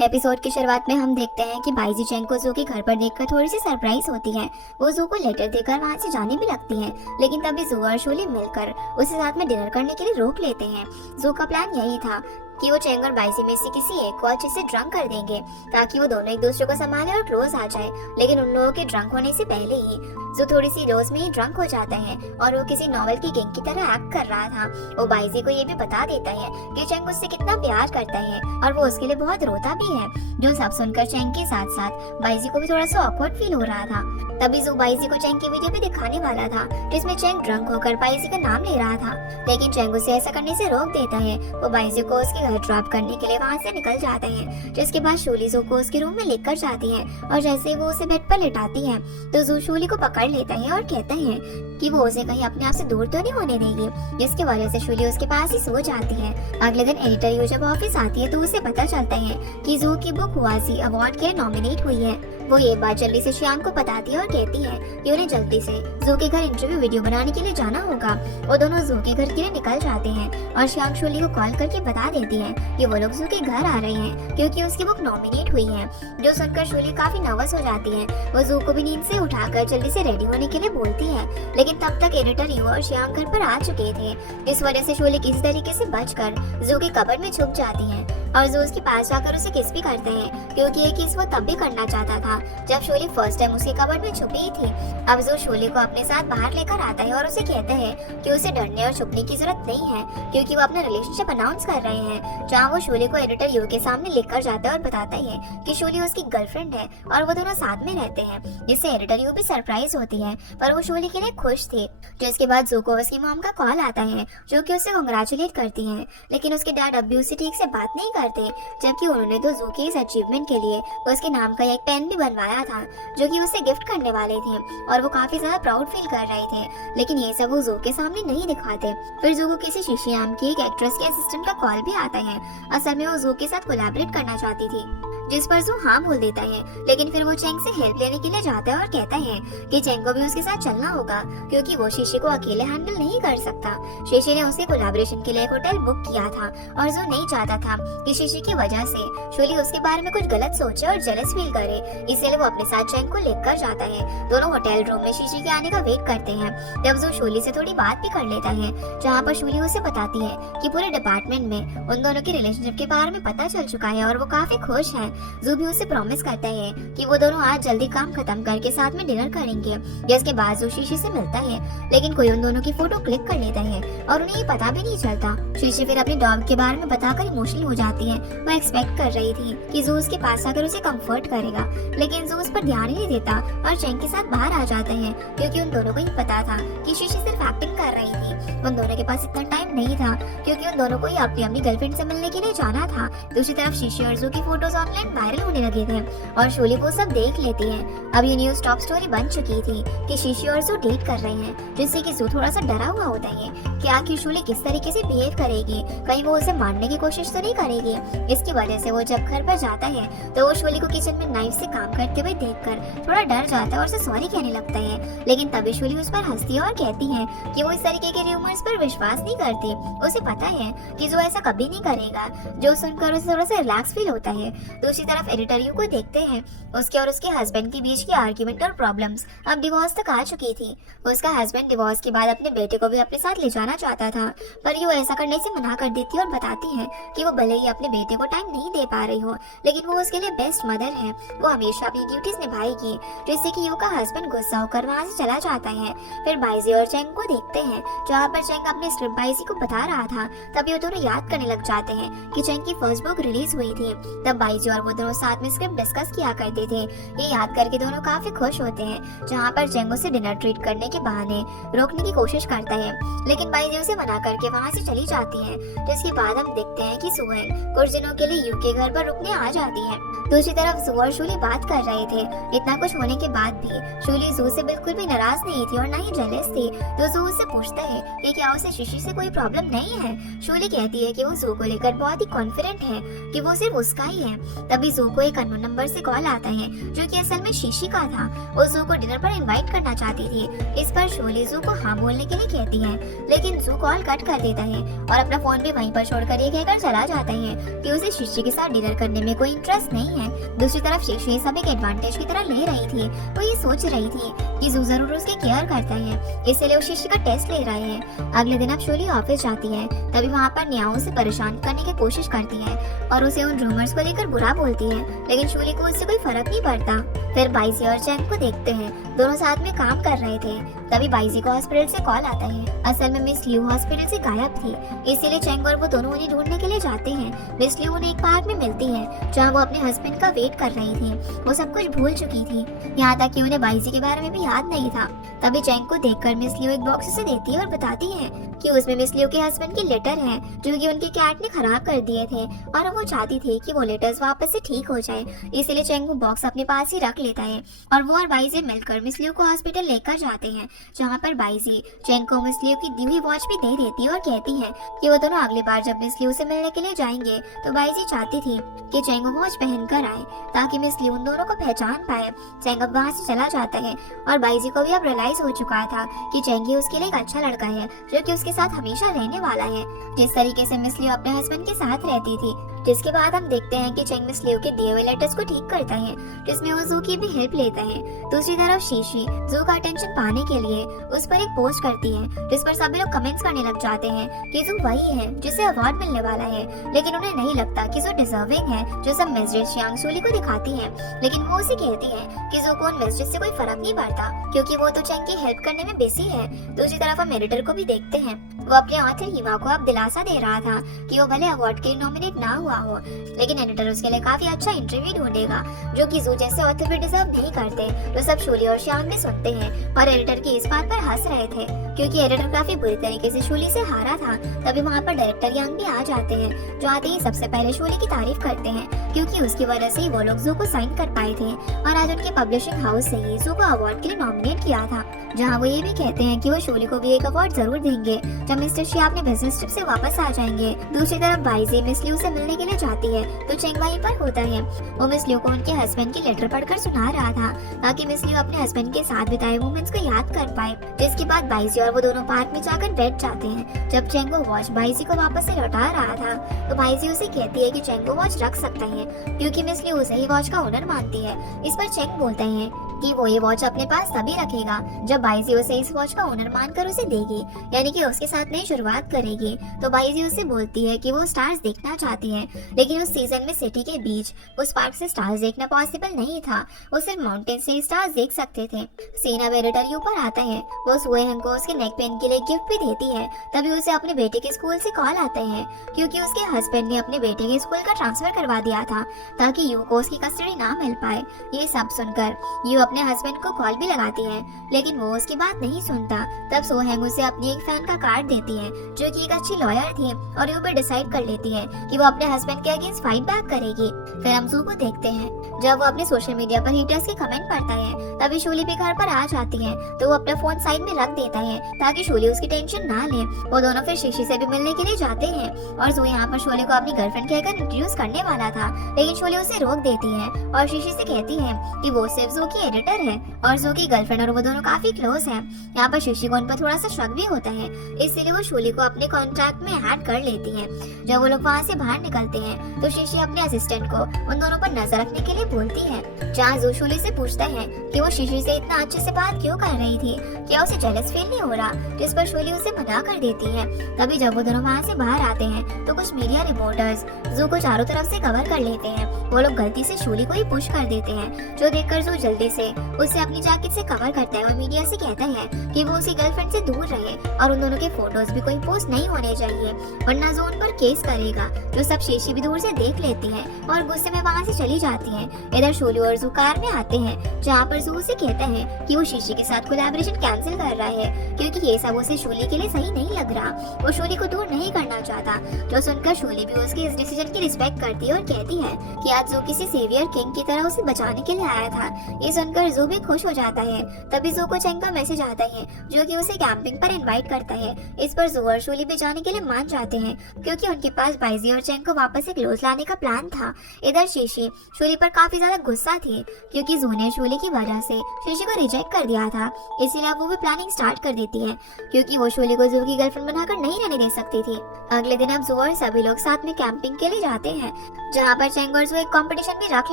Episode की शुरुआत में हम देखते हैं कि बाइजी चेंग को जू के घर पर देखकर थोड़ी सी सरप्राइज होती है। वो जू को लेटर देकर वहाँ से जाने भी लगती है, लेकिन तभी जू और शोली मिलकर उसे साथ में डिनर करने के लिए रोक लेते हैं। जू का प्लान यही था कि वो चेंग और बाइजी में से किसी एक को अच्छे से ड्रंक कर देंगे ताकि वो दोनों एक दूसरे को संभाले और क्लोज आ जाए। लेकिन उन लोगों के ड्रंक होने से पहले ही जो थोड़ी सी डोज में ही ड्रंक हो जाता है और वो किसी नॉवल की किंग की तरह एक्ट कर रहा था। वो बाइजी को ये भी बता देता है कि चेंग उससे कितना प्यार करता है और वो उसके लिए बहुत रोता भी है। जो सब सुनकर चेंग के साथ साथ बाइजी को भी थोड़ा सा ऑकवर्ड फील हो रहा था। तभी जो बाइजी को चेंग की वीडियो भी दिखाने वाला था जिसमें चेंग ड्रंक होकर बाइजी का नाम ले रहा था, लेकिन चेंग उसे ऐसा करने से रोक देता है। वो बाइजी को उसके घर ड्रॉप करने के लिए वहाँ से निकल जाता है, जिसके बाद शोली जू को उसके रूम में लेकर जाती है और जैसे ही वो उसे बेड पर लेटाती है तो जू शोली को पकड़ लेता है और कहता है कि वो उसे कहीं अपने आप से दूर तो नहीं होने देगी, जिसकी वजह से शोली उसके पास ही सो जाती है। अगले दिन एडिटर यू जब ऑफिस आती है तो उसे पता चलता है कि जू की बुक हुआजी अवार्ड के लिए नॉमिनेट हुई है। वो ये बात जल्दी से श्याम को बताती है और कहती है कि उन्हें जल्दी से जू के घर इंटरव्यू वीडियो बनाने के लिए जाना होगा। वो दोनों जू के घर के लिए निकल जाते हैं और श्याम शोली को कॉल करके बता देती है कि वो लोग जू के घर आ रहे हैं क्योंकि उसकी बुक नॉमिनेट हुई है। जो सुनकर शोली काफी नर्वस हो जाती है। वो जू को भी नींद से उठाकर जल्दी से रेडी होने के लिए बोलती है, लेकिन तब तक एडिटर यू और श्याम घर पर आ चुके थे। इस वजह से शोली किसी तरीके से बचकर जू के कबर्ड में छुप जाती है और जू उसके पास जाकर उसे किस भी करते हैं क्योंकि ये किस वो तब भी करना चाहता था जब शोली फर्स्ट टाइम उसके कबर्ड में छुपी ही थी। अब जू शोली को अपने साथ बाहर लेकर आता है और उसे कहता है कि उसे डरने और छुपने की जरूरत नहीं है क्योंकि वो अपना रिलेशनशिप अनाउंस कर रहे हैं, जहाँ वो शोली को एडिटर यू के सामने लेकर जाता है और बताता है कि शोली उसकी गर्लफ्रेंड है और वो दोनों साथ में रहते हैं, जिससे एडिटर यू भी सरप्राइज होती है। पर वो शोली के लिए खुश थी। जिसके बाद जू को उसकी मॉम का कॉल आता है जो कि उसे कांग्रेचुलेट करती है, लेकिन उसके डैड अब भी उसे ठीक से बात नहीं करते, जबकि उन्होंने तो जू के इस अचीवमेंट के लिए उसके नाम का एक पेन भी बनवाया था जो कि उसे गिफ्ट करने वाले थे और वो काफी ज्यादा प्राउड फील कर रहे थे, लेकिन ये सब वो जू के सामने नहीं दिखाते। फिर जू को किसी शीशियाम की एक एक्ट्रेस के असिस्टेंट का कॉल भी आता है। असल में वो जू के साथ कोलैबोरेट करना चाहती थी, जिस पर जू हाँ बोल देता है, लेकिन फिर वो चेंग से हेल्प लेने के लिए जाता है और कहता है कि चेंग को भी उसके साथ चलना होगा क्योंकि वो शीशी को अकेले हैंडल नहीं कर सकता। शीशी ने उसके कोलैबोरेशन के लिए एक होटल बुक किया था और जू नहीं चाहता था कि शीशी की वजह से शोली उसके बारे में कुछ गलत सोचे और जेलस फील करे, इसलिए वो अपने साथ चेंग को लेकर जाता है। दोनों होटल रूम में शीशी के आने का वेट करते हैं। तब जू शोली से थोड़ी बात भी कर लेता है, जहाँ पर शोली उसे बताती है कि पूरे डिपार्टमेंट में उन दोनों की रिलेशनशिप के बारे में पता चल चुका है और वो काफी खुश है। जू भी उसे प्रॉमिस करता है कि वो दोनों आज जल्दी काम खत्म करके साथ में डिनर करेंगे। जिसके बाद जू शीशी से मिलता है, लेकिन कोई उन दोनों की फोटो क्लिक कर लेता है और उन्हें ये पता भी नहीं चलता। शीशी फिर अपने डॉग के बारे में बताकर इमोशनल हो जाती है। वो एक्सपेक्ट कर रही थी कि जू उसके पास आकर उसे कंफर्ट करेगा, लेकिन जू उस पर ध्यान ही नहीं देता और चेंग के साथ बाहर आ जाते हैं क्योंकि उन दोनों को ही पता था कि शीशी सिर्फ एक्टिंग कर रही थी। उन दोनों के पास इतना टाइम नहीं था क्योंकि उन दोनों को ही अपनी अपनी गर्लफ्रेंड से मिलने के लिए जाना था। दूसरी तरफ शीशी और जू की फोटोज ऑनलाइन वायरल होने लगे थे और शोली वो सब देख लेती है। अब ये न्यूज टॉप स्टोरी बन चुकी थी कि शीशी और जू डेट कर रहे हैं, जिससे कि जू थोड़ा सा डरा हुआ होता है कि आखिर शोली किस तरीके से बिहेव करेगी, कहीं वो उसे मारने की कोशिश तो नहीं करेगी। इसकी वजह से वो जब घर पर जाता है तो वो शोली को किचन में नाइफ से काम करते हुए देखकर थोड़ा डर जाता है और उसे सॉरी कहने लगता है, लेकिन तभी शोली उस पर हंसती है और कहती है कि वो इस तरीके के र्यूमर्स पर विश्वास नहीं करती। उसे पता है कि जो ऐसा कभी नहीं करेगा, जो सुनकर उसे थोड़ा सा रिलैक्स फील होता है। दूसरी तरफ एडिटर यू को देखते हैं, उसके और उसके हस्बैंड के बीच की आर्ग्यूमेंट और प्रॉब्लम्स अब डिवोर्स तक आ चुकी थी। उसका हस्बैंड डिवोर्स के बाद अपने बेटे को भी अपने साथ ले जाना चाहता था, पर यू ऐसा करने से मना कर देती है और बताती है कि वो भले ही अपने बेटे को टाइम नहीं दे पा रही हो, लेकिन वो उसके लिए बेस्ट मदर है। वो हमेशा अपनी ड्यूटीज निभाएगी, जिससे कि यू का हस्बैंड गुस्सा होकर वहाँ से चला जाता है। फिर बाइजी और चेंग को देखते हैं, जहाँ पर चेंग अपने स्क्रिप्ट बाइजी को बता रहा था। तभी वो दोनों याद करने लग जाते हैं कि चेंग की फर्स्ट बुक रिलीज हुई थी। तब बाइजी और वो दोनों साथ में स्क्रिप्ट डिस्कस किया करते थे। ये याद करके दोनों काफी खुश होते हैं, जहाँ पर चेंग उसे डिनर ट्रीट करने के बहाने रोकने की कोशिश करता है, लेकिन बाइजी उसे मना करके वहाँ से चली जाती है। जिसके बाद हम देखते हैं कि सुहेन कुछ दिनों के लिए यू के घर पर रुकने आ जाती है। दूसरी तरफ जू और शोली बात कर रहे थे। इतना कुछ होने के बाद भी शोली जू से बिल्कुल भी नाराज नहीं थी और ना ही जेलस थी। तो जू उससे पूछता है कि क्या उसे शीशी से कोई प्रॉब्लम नहीं है। शोली कहती है कि वो जू को लेकर बहुत ही कॉन्फिडेंट है कि वो सिर्फ उसका ही है। तभी जू को एक अननोन नंबर से कॉल आता है जो कि असल में शीशी का था। वो जू को डिनर पर इनवाइट करना चाहती थी। इस पर शोली जू को हाँ बोलने के लिए कहती है, लेकिन जू कॉल कट कर देता है और अपना फोन भी वहीं पर छोड़कर ये कहकर चला जाता है कि उसे शीशी के साथ डिनर करने में कोई इंटरेस्ट नहीं है। दूसरी तरफ शीशी सब एक एडवांटेज की तरह ले रही थी। वो ये सोच रही थी कि जू जरूर उसकी केयर करता है, इसलिए वो शीशी का टेस्ट ले रहे हैं। अगले दिन अब शोली ऑफिस जाती है, तभी वहाँ पर न्याओ उसे परेशान करने की कोशिश करती है और उसे उन रूमर्स को लेकर बुरा बोलती है, लेकिन शोली को उससे कोई फर्क नहीं पड़ता। फिर बाइजी और चैंग को देखते हैं, दोनों साथ में काम कर रहे थे। तभी बाइजी को हॉस्पिटल से कॉल आता है। असल में मिस लियू हॉस्पिटल से गायब थी, इसीलिए चैंग और वो दोनों उन्हें ढूंढने के लिए जाते हैं। मिस लियू उन्हें एक पार्क में मिलती है जहाँ वो अपने हस्बैंड का वेट कर रही थी। वो सब कुछ भूल चुकी थी, यहाँ तक कि उन्हें बाइजी के बारे में भी याद नहीं था। तभी चैंग को देखकर मिस लियू एक बॉक्स उसे देती है और बताती है कि उसमें मिस लियू के हस्बैंड के लेटर हैं जो कि उनके कैट ने खराब कर दिए थे और वो चाहती थी कि वो लेटर्स वापस से ठीक हो जाए। इसीलिए चैंग वो बॉक्स अपने पास ही रख लेता है और वो और बाइजी मिलकर मिस लियू को हॉस्पिटल लेकर जाते हैं, जहाँ पर बाइजी चैंग को मिस लियू की दी हुई वॉच भी दे देती है और कहती है कि वो दोनों अगली बार जब मिस लियू से मिलने के लिए जाएंगे तो बाइजी चाहती थी कि चैंग वो वॉच पहन कर आए ताकि मिस लियू उन दोनों को पहचान पाए। चैंग अब वहाँ से चला जाता है और बाइजी को भी अब रियलाइज हो चुका था कि चैंग ही उसके लिए एक अच्छा लड़का है जो कि उसके साथ हमेशा रहने वाला है, जिस तरीके से मिस लियू अपने हस्बैंड के साथ रहती थी। जिसके बाद हम देखते हैं कि चैंग मिस लियू के दिए हुए लेटर्स को ठीक करता है, जिसमें वो जू की भी हेल्प लेता है। दूसरी तरफ शीशी जू का अटेंशन पाने के लिए उस पर एक पोस्ट करती है, जिस पर सभी लोग कमेंट्स करने लग जाते हैं कि जू वही है जिसे अवार्ड मिलने वाला है, लेकिन उन्हें नहीं लगता कि जू डिजर्विंग है। जो सब मिस्ट्रेस शियांग शोली को दिखाती है, लेकिन वो उसे कहती है कि जू को उन मिस्ट्रेस से कोई फर्क नहीं पड़ता क्योंकि वो तो चैंग की हेल्प करने में बिजी है। दूसरी तरफ हम एडिटर को भी देखते हैं, वो अपने ऑथर हिमा को अब दिलासा दे रहा था कि वो भले अवार्ड के लिए नॉमिनेट ना हुआ हो, लेकिन एडिटर उसके लिए काफी अच्छा इंटरव्यू ढूंढेगा जो कि जू जैसे ऑथर भी डिजर्व नहीं करते। तो सब शोली और श्याम भी सुनते हैं और एडिटर की इस बात पर हंस रहे थे क्योंकि एडिटर काफी बुरी तरीके से शोली से हारा था। तभी वहाँ पर डायरेक्टर यांग भी आ जाते हैं, जो आते ही सबसे पहले शोली की तारीफ करते हैं क्योंकि उसकी वजह से ही वो लोग जू को साइन कर पाए थे और आज उनके पब्लिशिंग हाउस से ही जू को अवार्ड के लिए नॉमिनेट किया था, जहाँ वो ये भी कहते हैं कि वो शोली को भी एक अवार्ड जरूर देंगे जब मिस्टर शी अपने बिजनेस ट्रिप से वापस आ जाएंगे। दूसरी तरफ बाइजी मिस लियू से मिलने के लिए जाती है तो चैंग वहीं पर होता है। वो मिस लियू को उनके हस्बैंड की लेटर पढ़कर सुना रहा था ताकि मिस लियू अपने हस्बैंड के साथ बिताए मोमेंट्स को याद कर पाए। जिसके बाद बाइजी और वो दोनों पार्क में जाकर बैठ जाते हैं। जब चैंग वो वॉच बाइजी को वापस से लौटा रहा था तो बाइजी उसे कहती है कि चैंग वो वॉच रख सकता है क्योंकि मिस लियू उसे ही वॉच का ओनर मानती है। इस पर चैंग बोलते हैं कि वो ये वॉच अपने पास तभी रखेगा जब बाइजी उसे इस वॉच का ओनर मानकर उसे देगी, यानी कि उसके साथ नई शुरुआत करेगी। तो बाइजी उसे बोलती है कि वो स्टार्स देखना चाहती है, लेकिन उस सीजन में सिटी के बीच उस पार्क से स्टार्स देखना पॉसिबल नहीं था, वो सिर्फ माउंटेन से स्टार्स देख सकते थे। सीना एडिटर यू पर आता है, वो सुएहंग को उसके नेक पेन के लिए गिफ्ट भी देती है। तभी उसे अपने बेटे के स्कूल से कॉल आता है क्योंकि उसके हस्बैंड ने अपने बेटे के स्कूल का ट्रांसफर करवा दिया था ताकि यू को उसकी कस्टडी ना मिल पाए। ये सब सुनकर यू अपने हस्बैंड को कॉल भी लगाती है, लेकिन वो उसकी बात नहीं सुनता। तब सोहेंग उसे अपनी एक फैन का कार्ड देती है जो कि एक अच्छी लॉयर थी और यू भी डिसाइड कर लेती है कि वो अपने हस्बैंड के अगेंस्ट फाइट बैक करेगी। फिर हम जू को देखते हैं जब वो अपने सोशल मीडिया पर हेटर्स के कमेंट पढ़ता है। तभी शोली भी घर पर आ जाती है तो वो अपना फोन साइड में रख देता है ताकि शोली उसकी टेंशन ना ले। वो दोनों फिर शीशी से भी मिलने के लिए जाते हैं और जू यहाँ पर शोली को अपनी गर्लफ्रेंड कहकर इंट्रोड्यूस करने वाला था, लेकिन शोली उसे रोक देती है और शीशी से कहती है कि वो सिर्फ जू की एडिटर है और जू की गर्लफ्रेंड और वो दोनों काफी क्लोज हैं। यहाँ पर शीशी को उन पर थोड़ा सा शक भी होता है, इसलिए वो शोली को अपने कॉन्ट्रैक्ट में ऐड कर लेती है। जब वो लोग वहाँ से बाहर निकलते हैं तो शीशी अपने असिस्टेंट को उन दोनों पर नजर रखने के लिए बोलती है, जहाँ जू शोली से पूछता है कि वो शीशी से इतना अच्छे से बात क्यों कर रही थी, क्या उसे जेलस फील नहीं हो रहा, जिस पर शोली उसे मना कर देती है। तभी जब वो दोनों वहाँ से बाहर आते हैं तो कुछ मीडिया रिपोर्टर्स जू को चारों तरफ से कवर कर लेते हैं। वो लोग गलती से शोली को ही पुश कर देते हैं, जो देखकर जू जल्दी से उसे अपनी जैकेट से कवर करता है और मीडिया से कहता है कि वो उसकी गर्लफ्रेंड से दूर रहे और उन दोनों के फोटोज भी कोई पोस्ट नहीं होने चाहिए वरना जू उन पर केस करेगा। जो सब शीशी भी दूर से देख लेती है और गुस्से में वहाँ से चली जाती है। इधर शोली और जू कार में आते हैं, जहाँ पर जू उसे कहता है कि वो शीशी के साथ कोलैबोरेशन कैंसिल कर रहा है क्योंकि ये सब उसे शोली के लिए सही नहीं लग रहा, वो शोली को दूर नहीं करना चाहता। जो सुनकर शोली भी उसके इस डिसीजन की रिस्पेक्ट करती है और कहती है कि आज जो किसी सेवियर किंग की तरह उसे बचाने के लिए आया था। ये सुनकर सुनकर जू भी खुश हो जाता है। तभी जू को चेंग का मैसेज आता है जो कि उसे कैंपिंग पर इनवाइट करता है। इस पर जू और शूली भी जाने के लिए मान जाते हैं क्योंकि उनके पास बाइजी और चेंग को वापस से क्लोज लाने का प्लान था। इधर शीशी शूली पर काफी ज्यादा गुस्सा थी क्योंकि जू ने शूली की वजह से शीशी को रिजेक्ट कर दिया था, इसीलिए वो भी प्लानिंग स्टार्ट कर देती है क्योंकि वो शूली को जू की गर्लफ्रेंड बनाकर नहीं रहने दे सकती थी। अगले दिन अब जू और सभी लोग साथ में कैंपिंग के लिए जाते हैं, जहाँ पर चेंग और जू एक कंपटीशन भी रख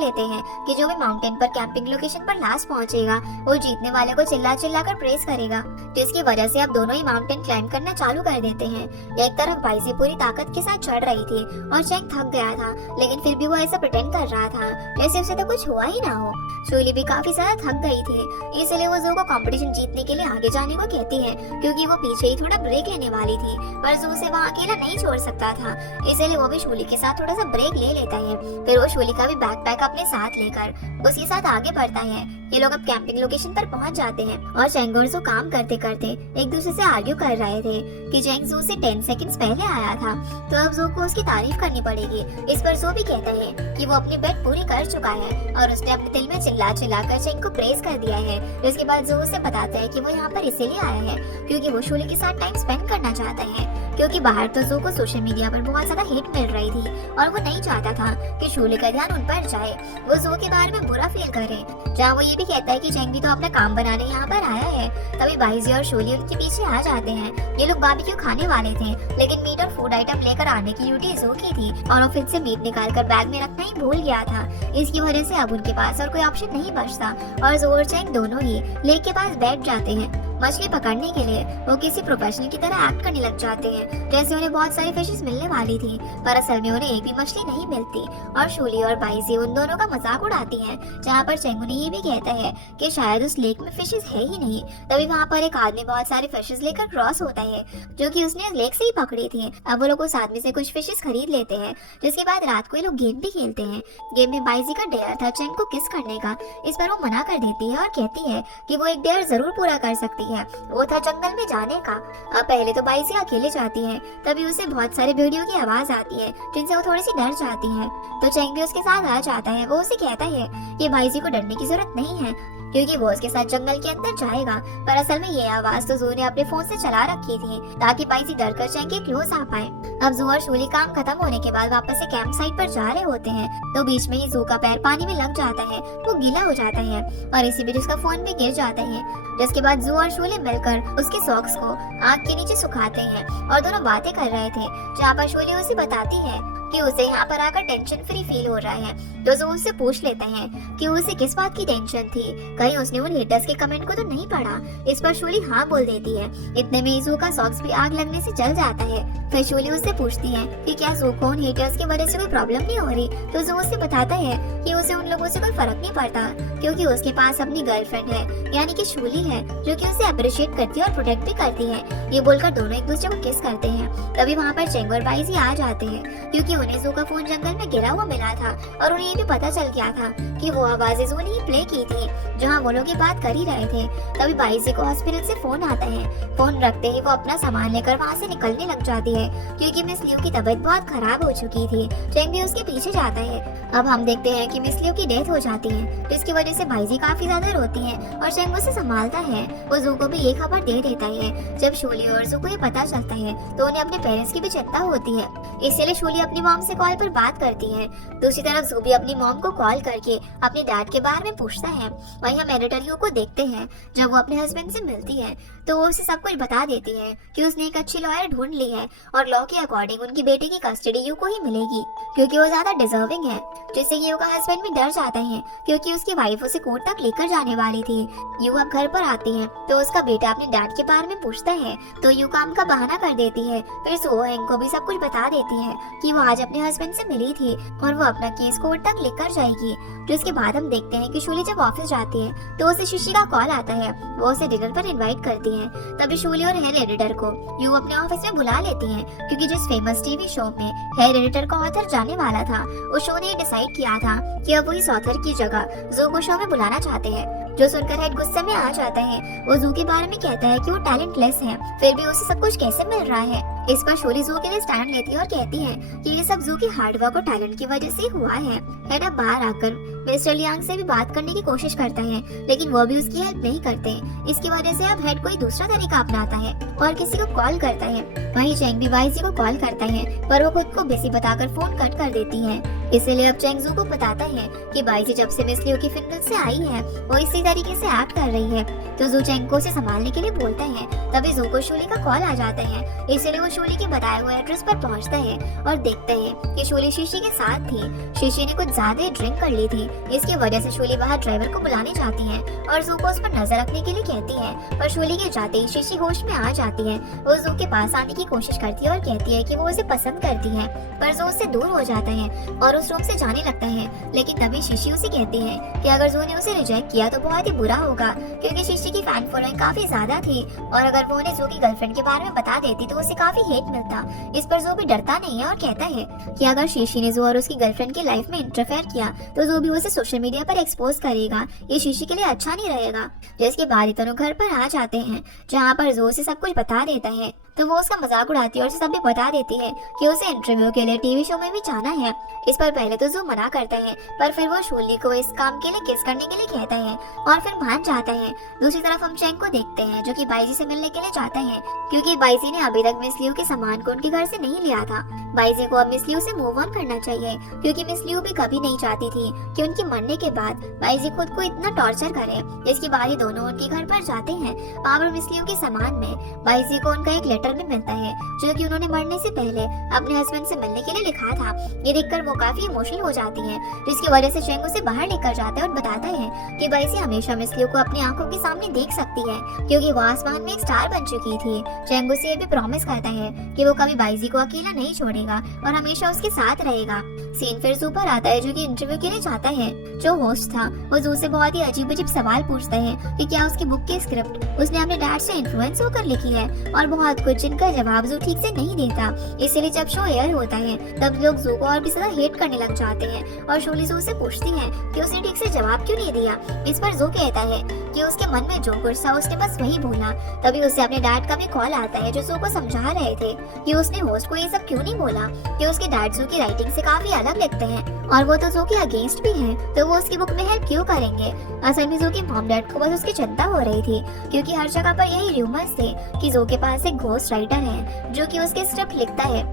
लेते हैं कि जो भी माउंटेन पर कैंपिंग लोकेशन पर लास्ट पहुंचेगा वो जीतने वाले को चिल्ला चिल्ला कर प्रेज करेगा, जिसकी वजह से अब दोनों ही माउंटेन क्लाइंब करना चालू कर देते हैं। एक तरफ बाइजी पूरी ताकत के साथ चढ़ रही थी और चेंग थक गया था, लेकिन फिर भी वो ऐसा प्रिटेंड कर रहा था जैसे उसे तो कुछ हुआ ही ना हो। शूली भी काफी ज्यादा थक गई थी, इसलिए वो जू को कंपटीशन जीतने के लिए आगे जाने को कहती है क्योंकि वो पीछे ही थोड़ा ब्रेक लेने वाली थी, पर जू से वहाँ अकेला नहीं छोड़ सकता था, इसलिए वो भी शूली के साथ थोड़ा सा ब्रेक ले लेता है। फिर वो शूली का भी बैकपैक अपने साथ लेकर उसके साथ आगे बढ़ता है। ये लोग अब कैंपिंग लोकेशन पर पहुंच जाते हैं और चेंग और जू काम करते करते एक दूसरे से आर्ग्यू कर रहे थे कि चेंग जू से 10 सेकंड्स पहले आया था तो अब जू को उसकी तारीफ करनी पड़ेगी। इस पर जू भी कहता है कि वो अपनी बेट पूरी कर चुका है और उसने अपने दिल में चिल्ला चिल्ला कर चेंग को प्रेज कर दिया है। इसके बाद जू उसे बताता है कि वो यहाँ पर इसीलिए आया है क्योंकि वो शूली के साथ टाइम स्पेंड करना चाहता है, क्योंकि बाहर तो जू को सोशल मीडिया पर बहुत ज्यादा हिट मिल रही थी और वो नहीं चाहता था कि शूली का ध्यान उन पर जाए, वो जू के बारे में बुरा फील करे। जहाँ वो ये भी कहता है कि चेंग भी तो अपना काम बनाने यहाँ पर आया है। तभी बाइजी और शूली उनके पीछे आ जाते हैं। ये लोग बारबेक्यू खाने वाले थे, लेकिन मीट और फूड आइटम लेकर आने की ड्यूटी जू की थी और वो फिर से मीट निकाल कर बैग में रखना ही भूल गया था। इसकी वजह से अब उनके पास और कोई ऑप्शन नहीं बचता और जू और चेंग दोनों ही लेक के पास बैठ जाते हैं। मछली पकड़ने के लिए वो किसी प्रोफेशनल की तरह एक्ट करने लग जाते हैं, जैसे उन्हें बहुत सारी फिशेस मिलने वाली थी, पर असल में उन्हें एक भी मछली नहीं मिलती और शूली और बाइजी उन दोनों का मजाक उड़ाती हैं। जहाँ पर चेंग उन्हें ये भी कहता है कि शायद उस लेक में फिशेस है ही नहीं। तभी वहाँ पर एक आदमी बहुत सारी फिशेस लेकर क्रॉस होता है जो कि उसने लेक से ही पकड़ी थी। अब वो लोग उस आदमी से कुछ फिशेस खरीद लेते हैं, जिसके बाद रात को ये लोग गेम भी खेलते हैं। गेम में बाइजी का डेयर था चेंग को किस करने का, इस पर वो मना कर देती है और कहती है कि वो एक डेयर जरूर पूरा कर सकती है, वो था जंगल में जाने का। अब पहले तो बाइजी अकेले जाती है, तभी उसे बहुत सारे भेड़ियों की आवाज आती है जिनसे वो थोड़ी सी डर जाती है, तो चेंग भी उसके साथ आ जाता है। वो उसे कहता है कि बाइजी को डरने की जरूरत नहीं है क्योंकि वो उसके साथ जंगल के अंदर जाएगा, पर असल में ये आवाज तो जू ने अपने फोन से चला रखी थी ताकि बाइजी डर कर चेंग के क्लोज आ पाए। अब जू और शूली काम खत्म होने के बाद वापस से कैंप साइट पर जा रहे होते हैं, तो बीच में ही जू का पैर पानी में लग जाता है, वो गीला हो जाता है और इसी बीच उसका फोन भी गिर जाता है। जिसके बाद जू और शूली मिलकर उसके सॉक्स को आग के नीचे सुखाते हैं और दोनों बातें कर रहे थे, जहाँ पर शूली उसे बताती है कि उसे यहाँ पर आकर टेंशन फ्री फील हो रहा है। तो जू उससे पूछ लेते हैं कि उसे किस बात की टेंशन थी, कहीं उसने उन हेटर्स के कमेंट को तो नहीं पढ़ा। इस पर शूली हाँ बोल देती है। इतने में जू का सॉक्स भी आग लगने से जल जाता है। फिर शूली उससे पूछती है कि क्या जू को उन हेटर्स की वजह से कोई प्रॉब्लम नहीं हो रही, तो जू उससे बताता है कि उसे उन लोगों से कोई फर्क नहीं पड़ता क्योंकि उसके पास अपनी गर्लफ्रेंड है, यानी कि शूली है, जो कि उसे अप्रिशिएट करती है और प्रोटेक्ट भी करती है। ये बोलकर दोनों एक दूसरे को किस करते हैं। तभी वहाँ पर चेंग और बाइजी आ जाते हैं क्योंकि उन्हें जू का फोन जंगल में गिरा हुआ मिला था और उन्हें ये भी पता चल गया था कि वो आवाजें जू ने ही प्ले की थी जहाँ वो लोग ये बात कर ही रहे थे। तभी बाइजी को हॉस्पिटल से फोन आता है। फोन रखते ही वो अपना सामान लेकर वहाँ से निकलने लग जाती है क्योंकि मिस लियू की तबीयत बहुत खराब हो चुकी थी। चेंग भी उसके पीछे जाता है। अब हम देखते हैं कि मिस लियू की डेथ हो जाती है, जिसकी वजह से बाइजी काफी ज्यादा रोती है और चेंग उसे संभालता है। वो जू को भी ये खबर दे देता है। जब शूली और जू को ये पता चलता है तो उन्हें अपने पेरेंट्स की भी चिंता होती है, इसलिए शूली अपनी मॉम से कॉल पर बात करती है। दूसरी तरफ जू भी अपनी मॉम को कॉल करके अपने डैड के बारे में पूछता है। वहीं हम एडिटर यू को देखते हैं। जब वो अपने हस्बैंड से मिलती है तो वो उसे सब कुछ बता देती है कि उसने एक अच्छी लॉयर ढूंढ ली है और लॉ के अकॉर्डिंग उनकी बेटी की कस्टडी यू को ही मिलेगी क्योंकि वो ज्यादा डिजर्विंग है, जिससे यू का हस्बैंड भी डर जाता है क्योंकि उसकी वाइफ उसे कोर्ट तक लेकर जाने वाली थी। यू अब घर पर आती है तो उसका बेटा अपने डैड के बारे में पूछता है तो यू काम का बहाना कर देती है। फिर सो हैंग को भी सब कुछ बता देती है कि वो आज अपने हस्बैंड से मिली थी और वो अपना केस कोर्ट तक लेकर जाएगी। जिसके बाद हम देखते हैं कि शूली जब ऑफिस जाती है तो उसे शीशी का कॉल आता है। वो उसे डिनर पर इनवाइट करती है। तभी शूली और हेयर एडिटर को यू अपने ऑफिस में बुला लेती है क्योंकि जिस फेमस टीवी शो में हेयर एडिटर का ऑथर जाने वाला था, उस शो ने डिसाइड किया था कि अब वो इस ऑथर की जगह जू को शो में बुलाना चाहते हैं। जो सुनकर हेड गुस्से में आ जाता है। वो जू के बारे में कहता है कि वो टैलेंटलेस है, फिर भी उसे सब कुछ कैसे मिल रहा है। इस पर शूली जू के लिए स्टैंड लेती है और कहती है कि ये सब जू की हार्डवर्क और टैलेंट की वजह से हुआ है। हेड अब बाहर आकर मिस्टर लियांग से भी बात करने की कोशिश करता है, लेकिन वो भी उसकी हेल्प नहीं करते। इसकी वजह से अब हेड कोई दूसरा तरीका अपनाता है और किसी को कॉल करता है। वहीं चेंग भी बाइजी को कॉल करता है, पर वो खुद को बिजी बताकर फोन कट कर देती है। इसीलिए अब चेंग जू को बताता है कि बाइजी जब से मिस लियो की फिनल से आई है वो इसी तरीके से एक्ट कर रही है। तो जू चेंग को उसे संभालने के लिए बोलता है। तभी जू को शोली का कॉल आ जाता है, इसलिए वो शोली के बताए हुए एड्रेस पर पहुंचता है और देखता है कि शोली शीशी के साथ थी। शीशी ने कुछ ज्यादा ड्रिंक कर ली थी, इसकी वजह से शोली बाहर ड्राइवर को बुलाने जाती है और जू को उस पर नजर रखने के लिए कहती है। पर शोली के जाते ही शीशी होश में आ जाती है। वो जू के पास आने की कोशिश करती है और कहती है कि वो उसे पसंद करती है, पर जू उससे दूर हो जाता है और उस रूम से जाने लगता है। लेकिन तभी शीशी उसे कहती है कि अगर जू ने उसे रिजेक्ट किया तो बहुत ही बुरा होगा, क्योंकि शीशी की फैन फॉलोइंग काफी ज्यादा थी और अगर वो उन्हें जू की गर्लफ्रेंड के बारे में बता देती तो उसे काफी हेट मिलता। इस पर जू भी डरता नहीं है और कहता है कि अगर शीशी ने जू और उसकी गर्लफ्रेंड की लाइफ में इंटरफेयर किया तो जू भी उसे सोशल मीडिया पर एक्सपोज करेगा। ये शीशी के लिए अच्छा नहीं रहेगा। जिसके बाद ये दोनों घर पर आ जाते हैं, जहाँ पर जू उसे सब कुछ बता देता है। तो वो उसका मजाक उड़ाती है और उसे सब भी बता देती है कि उसे इंटरव्यू के लिए टीवी शो में भी जाना है। इस पर पहले तो जू मना करता है, पर फिर वो शोली को इस काम के लिए किस करने के लिए कहता है और फिर मान जाता है। दूसरी तरफ हम चेंग को देखते हैं, जो कि बाइजी से मिलने के लिए जाता है, क्योंकि बाइजी ने अभी तक मिस लियू के सामान को उनके घर से नहीं लिया था। बाइजी को अब मिस लियू से मूव ऑन करना चाहिए, क्योंकि मिस लियू भी कभी नहीं चाहती थी कि उनके मरने के बाद बाइजी खुद को इतना टॉर्चर करे। इसके बाद ही दोनों उनके घर पर जाते हैं। वहाँ पर मिस लियू के सामान में बाइजी को उनका एक लेटर भी मिलता है, जो कि उन्होंने मरने से पहले अपने हस्बैंड से मिलने के लिए लिखा था। ये देखकर वो काफी इमोशनल हो जाती है, जिसकी वजह से चेंग उसे बाहर लेकर जाता है और बताता है कि बाइजी हमेशा मिस लियू को अपनी आंखों के सामने देख सकती है, क्योंकि वो आसमान में एक स्टार बन चुकी थी। चेंग उसे ये भी प्रॉमिस करता है कि वो कभी बाइजी को अकेला नहीं छोड़ेगा और हमेशा उसके साथ रहेगा। सीन फिर जू पर आता है, जो कि इंटरव्यू के लिए जाता है। जो होस्ट था वो जू से बहुत ही अजीब अजीब सवाल पूछता है कि क्या उसकी बुक की स्क्रिप्ट उसने अपने डैड से इन्फ्लुएंस होकर लिखी है और बहुत कुछ, जिनका जवाब जू ठीक से नहीं देता। इसीलिए जब शो एयर होता है तब लोग जू को और भी ज्यादा हेट करने लग जाते हैं और शोली जू से पूछती है कि उसने ठीक से जवाब क्यों नहीं दिया। इस पर जू कहता है कि उसके मन में जो कुछ था उसने बस वही बोला। तभी उसे अपने डैड का भी कॉल आता है, जो जू को समझा रहे थे कि उसने होस्ट को ये सब क्यों नहीं बोला, कि उसके डैड जू की राइटिंग से काफी अलग लिखते हैं और वो तो जू के अगेंस्ट भी है, तो वो उसकी बुक में हेल्प क्यों करेंगे। असल में जू के मॉम डैड को बस उसकी चिंता हो रही थी, क्योंकि हर जगह पर यही रूमर्स थे कि जू के पास एक घोस्ट राइटर है जो कि उसके स्क्रिप्ट लिखता है।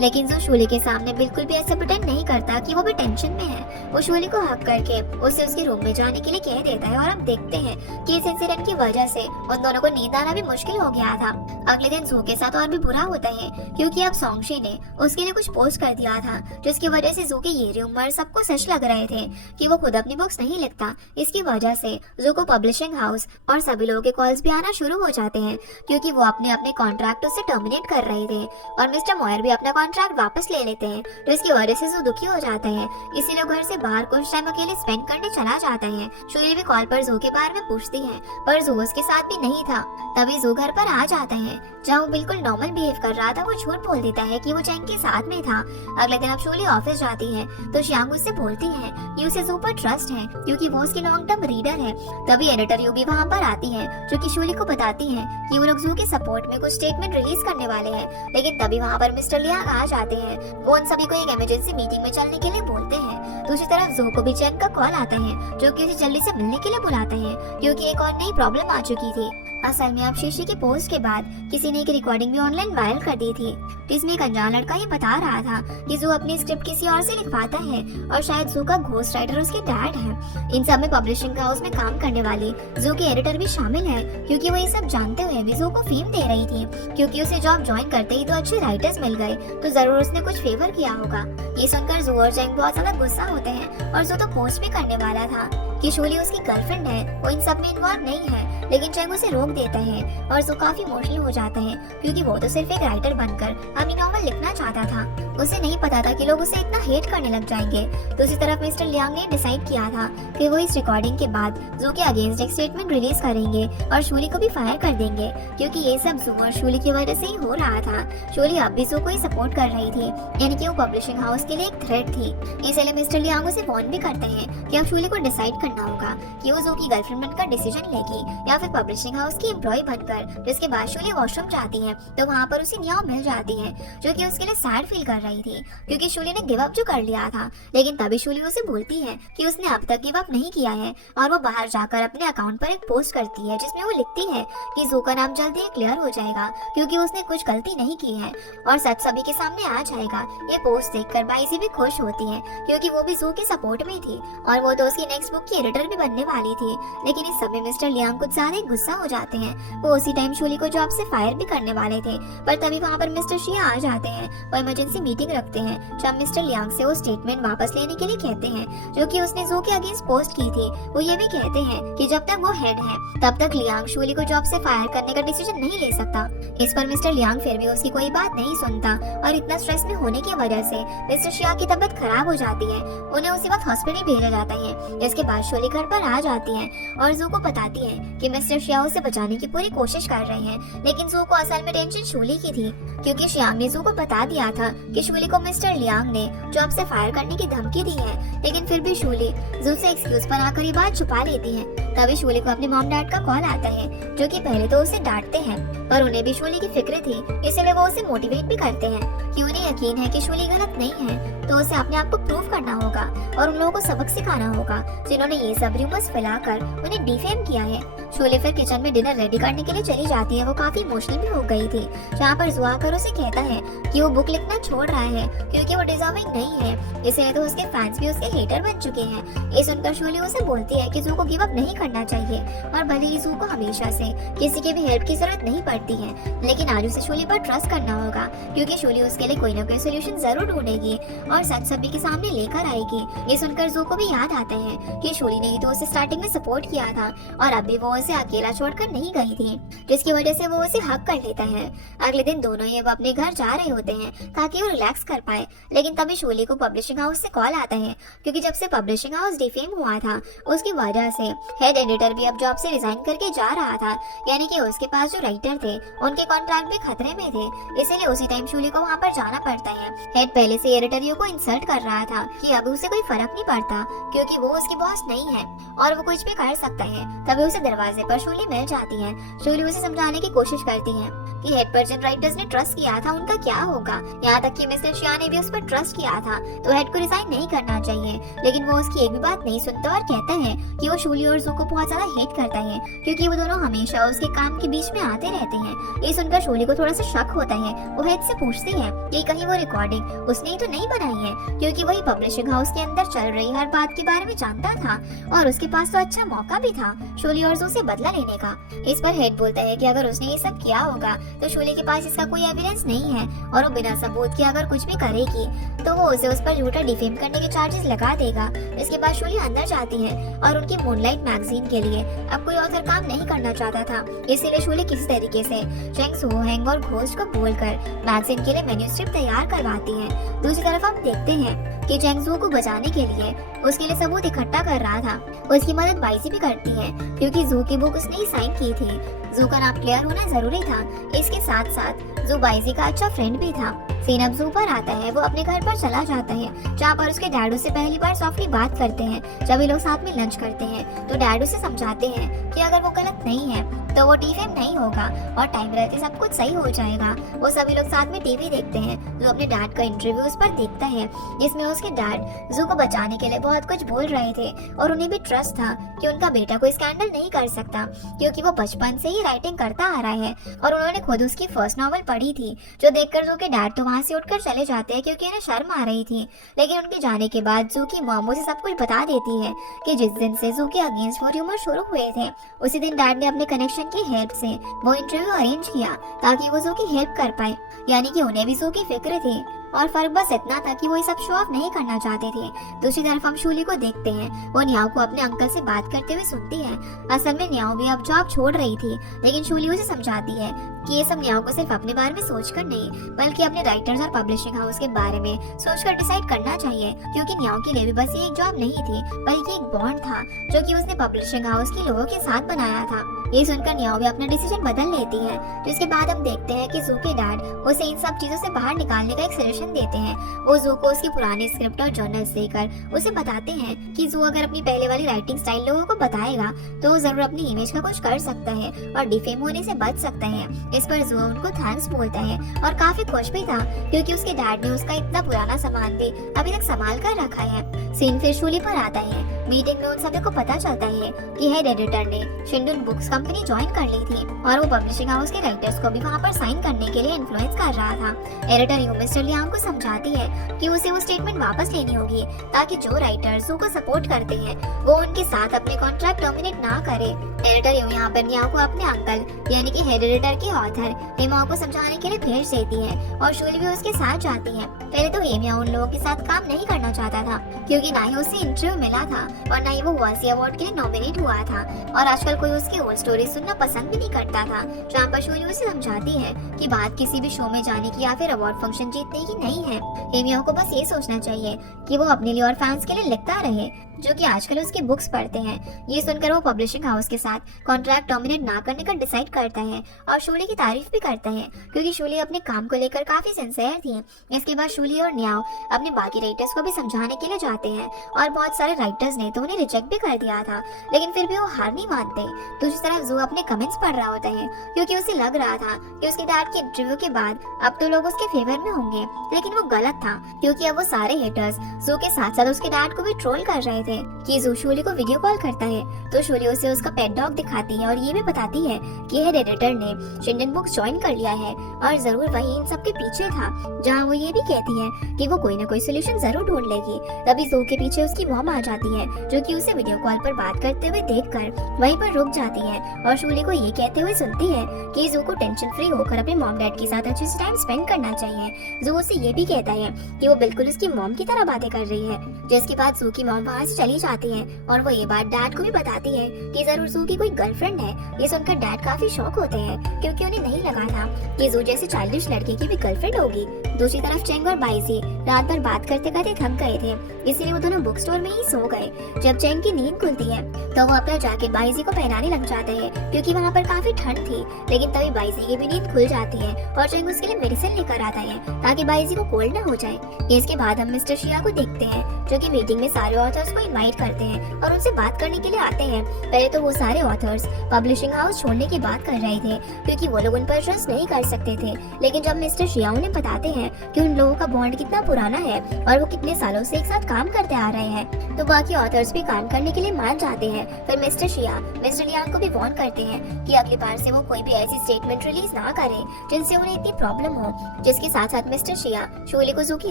लेकिन जो शोली के सामने बिल्कुल भी ऐसा प्रिटेंड नहीं करता कि वो भी टेंशन में है। वो शोली को हक करके उसे उसके रूम में जाने के लिए कह देता है और हम देखते हैं कि इस इंसिडेंट की वजह से उन दोनों को नींद आना भी मुश्किल हो गया था। अगले दिन जू के साथ और भी बुरा होता है, क्योंकि अब सोंगशी ने उसके लिए कुछ पोस्ट कर दिया था, जिसकी वजह से जू के ये रूमर सबको सच लग रहे थे कि वो खुद अपनी बुक्स नहीं लिखता। इसकी वजह से जू को पब्लिशिंग हाउस और सभी लोगों के कॉल्स भी आना शुरू हो जाते हैं, क्योंकि वो अपने अपने कॉन्ट्रैक्ट उससे टर्मिनेट कर रहे थे और मिस्टर मॉयर भी अपना कॉन्ट्रैक्ट वापस ले लेते हैं, तो इसकी वजह से जू दुखी हो जाता है। इसीलिए घर से बाहर कुछ टाइम अकेले स्पेंड करने चला जाता है। शोली भी कॉल पर जू के बारे में पूछती है, पर जू उसके साथ भी नहीं था। तभी जू घर पर आ जाता है, जहाँ वो बिल्कुल नॉर्मल बिहेव कर रहा था वो झूठ बोल देता है कि वो चेंग के साथ में था। अगले दिन अब शोली ऑफिस जाती है तो श्यांग उससे बोलती है कि उसे जू पर ट्रस्ट है, क्योंकि वो उसकी लॉन्ग टर्म रीडर है। तभी एडिटर यू भी वहाँ पर आती है, जो कि शोली को बताती है कि वो लोग जू के सपोर्ट में कुछ स्टेटमेंट रिलीज करने वाले हैं। लेकिन तभी वहाँ पर मिस्टर लियांग आ जाते हैं। वो उन सभी को एक इमरजेंसी मीटिंग में चलने के लिए बोलते हैं। दूसरी तरफ जू को भी चेंग का कॉल आता है, जो कि उसे जल्दी से मिलने के लिए बुलाता है, क्योंकि एक और नई प्रॉब्लम आ चुकी थी। असल में अब शीशी के पोस्ट के बाद किसी ने एक रिकॉर्डिंग भी ऑनलाइन वायरल कर दी थी, जिसमें एक अनजान लड़का ये बता रहा था कि जू अपनी स्क्रिप्ट किसी और से लिखवाता है और शायद जू का घोस्ट राइटर उसके डैड है। इन सब में पब्लिशिंग हाउस में काम करने वाली जू के एडिटर भी शामिल है, क्योंकि वो ये सब जानते हुए भी जू को फेम दे रही थी, क्योंकि उसे जॉब ज्वाइन करते ही तो अच्छे राइटर्स मिल गए, तो जरूर उसने कुछ फेवर किया होगा। ये सुनकर जू और चेंग बहुत ज्यादा गुस्सा होते हैं और जू तो पोस्ट भी करने वाला था कि शोली उसकी गर्लफ्रेंड है, वो इन सब में इन्वॉल्व नहीं है, लेकिन चेंग उसे रोक देता है और जू काफी इमोशनल हो जाता है, क्योंकि वो तो सिर्फ एक राइटर बनकर अपनी नॉवल लिखना चाहता था। उसे नहीं पता था कि लोग उसे इतना हेट करने लग जाएंगे। दूसरी तरफ मिस्टर लियांग ने डिसाइड किया था कि वो इस रिकॉर्डिंग के बाद जू के अगेंस्ट एक स्टेटमेंट रिलीज करेंगे और शोली को भी फायर कर देंगे, क्योंकि ये सब जू और शोली की वजह से ही हो रहा था। शोली अब भी जू को ही सपोर्ट कर रही थी, यानी कि वो पब्लिशिंग हाउस के लिए एक थ्रेट थी। इसलिए मिस्टर लियांग उसे वार्न भी करते हैं कि अब शूली को डिसाइड करना होगा कि वो जू की गर्लफ्रेंड बनकर डिसीजन लेगी या फिर पब्लिशिंग हाउस की एम्प्लॉय बनकर। जिसके बाद शूली वॉशरूम जाती है तो वहाँ पर उसे न्याओ मिल जाती है, जो कि उसके लिए सैड फील कर रही थी क्योंकि शूली ने गिव अप जो कर लिया था। लेकिन तभी शूली उसे बोलती है कि उसने अब तक गिव अप नहीं किया है और वो बाहर जाकर अपने अकाउंट पर एक पोस्ट करती है जिसमें वो लिखती है कि जू का नाम जल्दी ही क्लियर हो जाएगा क्योंकि उसने कुछ गलती नहीं की है और सच सभी के सामने आ जाएगा। ये पोस्ट देखकर बाइजी भी खुश होती है क्योंकि वो भी जू के सपोर्ट में थी और वो तो उसकी नेक्स्ट बुक की एडिटर भी बनने वाली थी। लेकिन इस समय मिस्टर लियांग कुछ ज्यादा ही गुस्सा हो जाते हैं। वो उसी टाइम शूली को जॉब से फायर भी करने वाले थे, पर तभी वहाँ पर मिस्टर शिया आ जाते हैं। वो इमरजेंसी मीटिंग रखते हैं जब मिस्टर लियांग से वो स्टेटमेंट वापस लेने के लिए कहते हैं जो कि उसने जू के अगेंस्ट पोस्ट की थी। वो ये भी कहते हैं कि जब तक वो हेड है तब तक लियांग शूली को जॉब से फायर करने का डिसीजन नहीं ले सकता। इस पर मिस्टर लियांग फिर भी उसकी कोई बात नहीं सुनता और इतना स्ट्रेस में होने की वजह से मिस्टर शिया की तबीयत खराब हो जाती है। उन्हें उसी वक्त हॉस्पिटल भेजा जाता है। इसके बाद शूली घर पर आ जाती है और जू को बताती है कि मिस्टर शिया उसे बचाने की पूरी कोशिश कर रहे हैं। लेकिन जू को असल में टेंशन शूली की थी क्योंकि श्याम ने जू को बता दिया था कि शूली को मिस्टर लियांग ने जॉब से फायर करने की धमकी दी है। लेकिन फिर भी शूली जू से एक्सक्यूज बनाकर ये बात छुपा लेती है। तभी शूली को अपने मॉम डैड का कॉल आता है जो कि पहले तो उसे डांटते हैं पर उन्हें भी शूली की फिक्र थी, इसलिए वो उसे मोटिवेट भी करते हैं कि उन्हें यकीन है कि शूली गलत नहीं है तो उसे अपने आप को प्रूव करना होगा और उन लोगों को सबक सिखाना होगा जिन्होंने ये सब रूमर्स फैलाकर उन्हें डिफेम किया है। शूली फिर किचन में डिनर रेडी करने के लिए चली जाती है। वो काफी इमोशनल भी हो गई थी जहाँ पर जू आकर उसे कहता है कि वो बुक लिखना छोड़ रहा है क्योंकि वो डिजर्विंग नहीं है, इसलिए तो उसके फैंस भी उसके हेटर बन चुके हैं। ये सुनकर शूली उसे बोलती है कि जू को गिव अप नहीं करना चाहिए और भले ही जू को हमेशा से किसी की भी हेल्प की जरूरत नहीं पड़ती है, लेकिन आज उसे शूली पर ट्रस्ट करना होगा क्योंकि शूली उसके लिए कोई ना कोई सोल्यूशन जरूर ढूंढेगी और सच सभी के सामने लेकर आएगी। ये सुनकर जू को भी याद आता है कि शूली ने ही तो उसे स्टार्टिंग में सपोर्ट किया था और अब भी वो उसे अकेला छोड़कर नहीं गई थी, जिसकी वजह से वो उसे हक कर लेता है। अगले दिन दोनों ही अब अपने घर जा रहे होते हैं ताकि वो रिलैक्स कर पाए। लेकिन तभी शूली को पब्लिशिंग हाउस से कॉल आता है क्योंकि जब से पब्लिशिंग हाउस डिफेम हुआ था उसकी वजह से हेड एडिटर भी अब जॉब से रिजाइन करके जा रहा था, यानी कि उसके पास जो राइटर थे उनके कॉन्ट्रैक्ट भी खतरे में थे। इसीलिए उसी टाइम शूली को वहाँ पर जाना पड़ता है। हेड पहले से एडिटरियो को इंसल्ट कर रहा था कि अब उसे कोई फर्क नहीं पड़ता क्योंकि वो उसकी बॉस नहीं है और वो कुछ भी कर सकता है। तभी उसे दरवाजे पर शूली मिल जाती है। शूली उसे समझाने की कोशिश करती है कि हेड पर जिन राइटर्स ने ट्रस्ट किया था उनका क्या होगा, यहाँ तक कि मिस्टर शिया ने भी उस पर ट्रस्ट किया था तो हेड को रिजाइन नहीं करना चाहिए। लेकिन वो उसकी एक भी बात नहीं सुनता और कहता है कि वो शूली और जू को बहुत ज्यादा हेट करता है क्योंकि वो दोनों हमेशा उसके काम के बीच में आते रहते हैं। ये सुनकर शूली को थोड़ा सा शक होता है। वो हेड से पूछती है कि कहीं वो रिकॉर्डिंग उसने ही तो नहीं बनाई है क्योंकि वही पब्लिशिंग हाउस के अंदर चल रही हर बात के बारे में जानता था और उसके पास तो अच्छा मौका भी था शूली और जू से बदला लेने का। इस पर हेड बोलता है कि अगर उसने ये सब किया होगा तो शूली के पास इसका कोई एविडेंस नहीं है और वो बिना सबूत के अगर कुछ भी करेगी तो वो उसे उस पर झूठा डिफेम करने के चार्जेस लगा देगा। इसके बाद शूली अंदर जाती है और उनकी मूनलाइट मैगजीन के लिए अब कोई ऑथर काम नहीं करना चाहता था, इसीलिए शूली किसी तरीके से चेंग सो हैंग और घोस्ट को बोलकर मैगजीन के लिए मैन्युस्क्रिप्ट तैयार करवाती है। दूसरी तरफ हम देखते हैं कि चेंग सो को बचाने के लिए उसके लिए सबूत इकट्ठा कर रहा था। उसकी मदद बाइजी भी करती है क्योंकि जू की बुक उसने ही साइन की थी। जू का नाम क्लियर होना जरूरी था। इसके साथ साथ जू बाइजी का अच्छा फ्रेंड भी था। सीन अब जू पर आता है। वो अपने घर पर चला जाता है जहाँ पर उसके डैड उससे पहली बार सॉफ्टली बात करते हैं। जब ये लोग साथ में लंच करते हैं तो डैड उसे समझाते हैं कि अगर वो गलत नहीं है तो वो डिफेम नहीं होगा और टाइम रहते सब कुछ सही हो जाएगा। वो सभी लोग साथ में टीवी देखते हैं। जो अपने डैड का इंटरव्यू उस पर देखता है जिसमें उसके डैड जू को बचाने के लिए बहुत कुछ बोल रहे थे और उन्हें भी ट्रस्ट था कि उनका बेटा कोई स्कैंडल नहीं कर सकता क्योंकि वो बचपन से ही राइटिंग करता आ रहा है और उन्होंने खुद उसकी फर्स्ट नॉवल पढ़ी थी, जो देखकर जू के डैड तो वहाँ से उठकर चले जाते हैं क्योंकि उन्हें शर्म आ रही थी। लेकिन उनके जाने के बाद जू की मॉम उसे सब कुछ बता देती है कि जिस दिन से जू के अगेंस्ट वो र्यूमर शुरू हुए थे उसी दिन डैड ने अपने कनेक्शन की हेल्प से वो इंटरव्यू अरेंज किया ताकि वो जू की हेल्प कर पाए, यानी कि उन्हें भी जू की फिक्र थी और फर्क बस इतना था कि वो ये सब शो ऑफ नहीं करना चाहते थे। दूसरी तरफ हम शूली को देखते हैं। वो न्याओ को अपने अंकल से बात करते हुए सुनती है। असल में न्याओ भी अब जॉब छोड़ रही थी, लेकिन शूली उसे समझाती है कि ये सब न्याओ को सिर्फ अपने बारे में सोचकर नहीं बल्कि अपने राइटर्स और पब्लिशिंग हाउस के बारे में सोचकर डिसाइड करना चाहिए, क्योंकि न्याओ के लिए भी बस ये एक जॉब नहीं थी बल्कि एक बॉन्ड था जो कि उसने पब्लिशिंग हाउस के लोगों के साथ बनाया था। ये सुनकर न्याओ भी अपना डिसीजन बदल लेती है, जिसके बाद हम देखते हैं कि जू के डैड उसे इन सब चीजों से बाहर निकालने का एक सजेशन देते हैं। वो जू को उसकी पुरानी स्क्रिप्ट और जर्नल्स देकर उसे बताते हैं कि जू अगर अपनी पहले वाली राइटिंग स्टाइल लोगों को बताएगा तो वो जरूर अपनी इमेज का कुछ कर सकता है और डिफेम होने से बच सकता है। इस पर जू उनको थैंक्स बोलता है और काफी खुश भी था, क्योंकि उसके डैड ने उसका इतना पुराना सामान भी अभी तक संभाल कर रखा है। सीन फिर शूली पर आता है। मीटिंग में उन सभी को पता चलता है कि हेड एडिटर ने शिंडुन बुक्स कंपनी ज्वाइन कर ली थी और वो पब्लिशिंग हाउस के राइटर्स को भी वहाँ पर साइन करने के लिए इन्फ्लुएंस कर रहा था। एडिटर यू मिस्टर लियांग को समझाती है कि उसे वो स्टेटमेंट वापस लेनी होगी ताकि जो राइटर्स जू को सपोर्ट करते हैं वो उनके साथ अपने कॉन्ट्रैक्ट टर्मिनेट ना करे। एडिटर यू यहाँ पर लियांग को अपने अंकल यानी कि हेड एडिटर की ऑथर हेमाओ को समझाने के लिए भेज देती है और शूली भी उसके साथ जाती है। पहले तो हेमिया उन लोगों के साथ काम नहीं करना चाहता था, क्योंकि ना ही उसे इंटरव्यू मिला था और ना ही वो वासी अवार्ड के लिए नॉमिनेट हुआ था और आजकल कोई उसकी ओल्ड स्टोरी सुनना पसंद भी नहीं करता था। जहाँ पर शूली उसे समझाती है कि बात किसी भी शो में जाने की या फिर अवार्ड फंक्शन जीतने की नहीं है। हेमिया को बस ये सोचना चाहिए कि वो अपने लिए और फैंस के लिए लिखता रहे जो कि आजकल उसकी बुक्स पढ़ते हैं। ये सुनकर वो पब्लिशिंग हाउस के साथ कॉन्ट्रैक्ट डोमिनेट ना करने का डिसाइड करता है और शूली की तारीफ भी करता है, क्योंकि शूली अपने काम को लेकर काफी सिंसियर थी। इसके बाद शूली और न्याओ अपने बाकी राइटर्स को भी समझाने के लिए जाते हैं और बहुत सारे राइटर्स ने तो उन्हें रिजेक्ट भी कर दिया था, लेकिन फिर भी वो हार नहीं मानते। दूसरी तरफ जू अपने कमेंट्स पढ़ रहा होता है, क्योंकि उसे लग रहा था कि उसके डैड के इंटरव्यू के बाद अब तो लोग उसके फेवर में होंगे, लेकिन वो गलत था, क्योंकि अब वो सारे हेटर्स जू के साथ साथ उसके डैड को भी ट्रोल कर रहे थे। कि जू शूली को वीडियो कॉल करता है तो शूली उसे उसका पेट डॉग दिखाती है और ये भी बताती है कि हेड एडिटर ने शिंडन बुक्स ज्वाइन कर लिया है और जरूर वही इन सब के पीछे था। जहाँ वो ये भी कहती है कि वो कोई ना कोई सोल्यूशन जरूर ढूंढ लेगी। तभी जू के पीछे उसकी मॉम आ जाती है, जो कि उसे वीडियो कॉल पर बात करते हुए देखकर वहीं पर रुक जाती है और शूली को ये कहते हुए सुनती है कि जू को टेंशन फ्री होकर अपने मॉम डैड के साथ अच्छे से टाइम स्पेंड करना चाहिए। जू उसे ये भी कहता है कि वो बिल्कुल उसकी मॉम की तरह बातें कर रही है। जिसके बाद जू की मॉम वहाँ से चली जाती है और वो ये बात डैड को भी बताती है कि जरूर जू की कोई गर्लफ्रेंड है। ये सुनकर डैड काफी शॉक होते हैं, क्योंकि उन्हें नहीं लगा था कि जू जैसे चाइल्डिश लड़के की भी गर्लफ्रेंड होगी। दूसरी तरफ चेंग और बाइजी रात भर बात करते करते थक गए थे, इसीलिए वो दोनों बुक स्टोर में ही सो गए। जब चेंग की नींद खुलती है तो वो अपना जैकेट बाइजी को पहनाने लग जाते हैं, क्योंकि वहाँ पर काफी ठंड थी। लेकिन तभी बाइजी की भी नींद खुल जाती है और चेंग उसके लिए मेडिसिन लेकर आता है ताकि बाइजी को कोल्ड न हो जाए। इसके बाद हम मिस्टर शिया को देखते हैं, जो कि मीटिंग में सारे ऑथर्स को इनवाइट करते हैं और उनसे बात करने के लिए आते हैं। पहले तो वो सारे ऑथर्स पब्लिशिंग हाउस छोड़ने की बात कर रहे थे, क्योंकि वो लोग उन पर ट्रस्ट नहीं कर सकते थे। लेकिन जब मिस्टर शिया उन्हें बताते हैं कि उन लोगों का बॉन्ड कितना पुराना है और वो कितने सालों से एक साथ काम करते आ रहे हैं, तो बाकी ऑथर्स भी काम करने के लिए मान जाते हैं। फिर मिस्टर शिया मिस्टर लियांग को भी वार्न करते हैं कि अगली बार से वो कोई भी ऐसी स्टेटमेंट रिलीज ना करे जिनसे उन्हें इतनी प्रॉब्लम हो। जिसके साथ साथ मिस्टर शिया शूली को जू की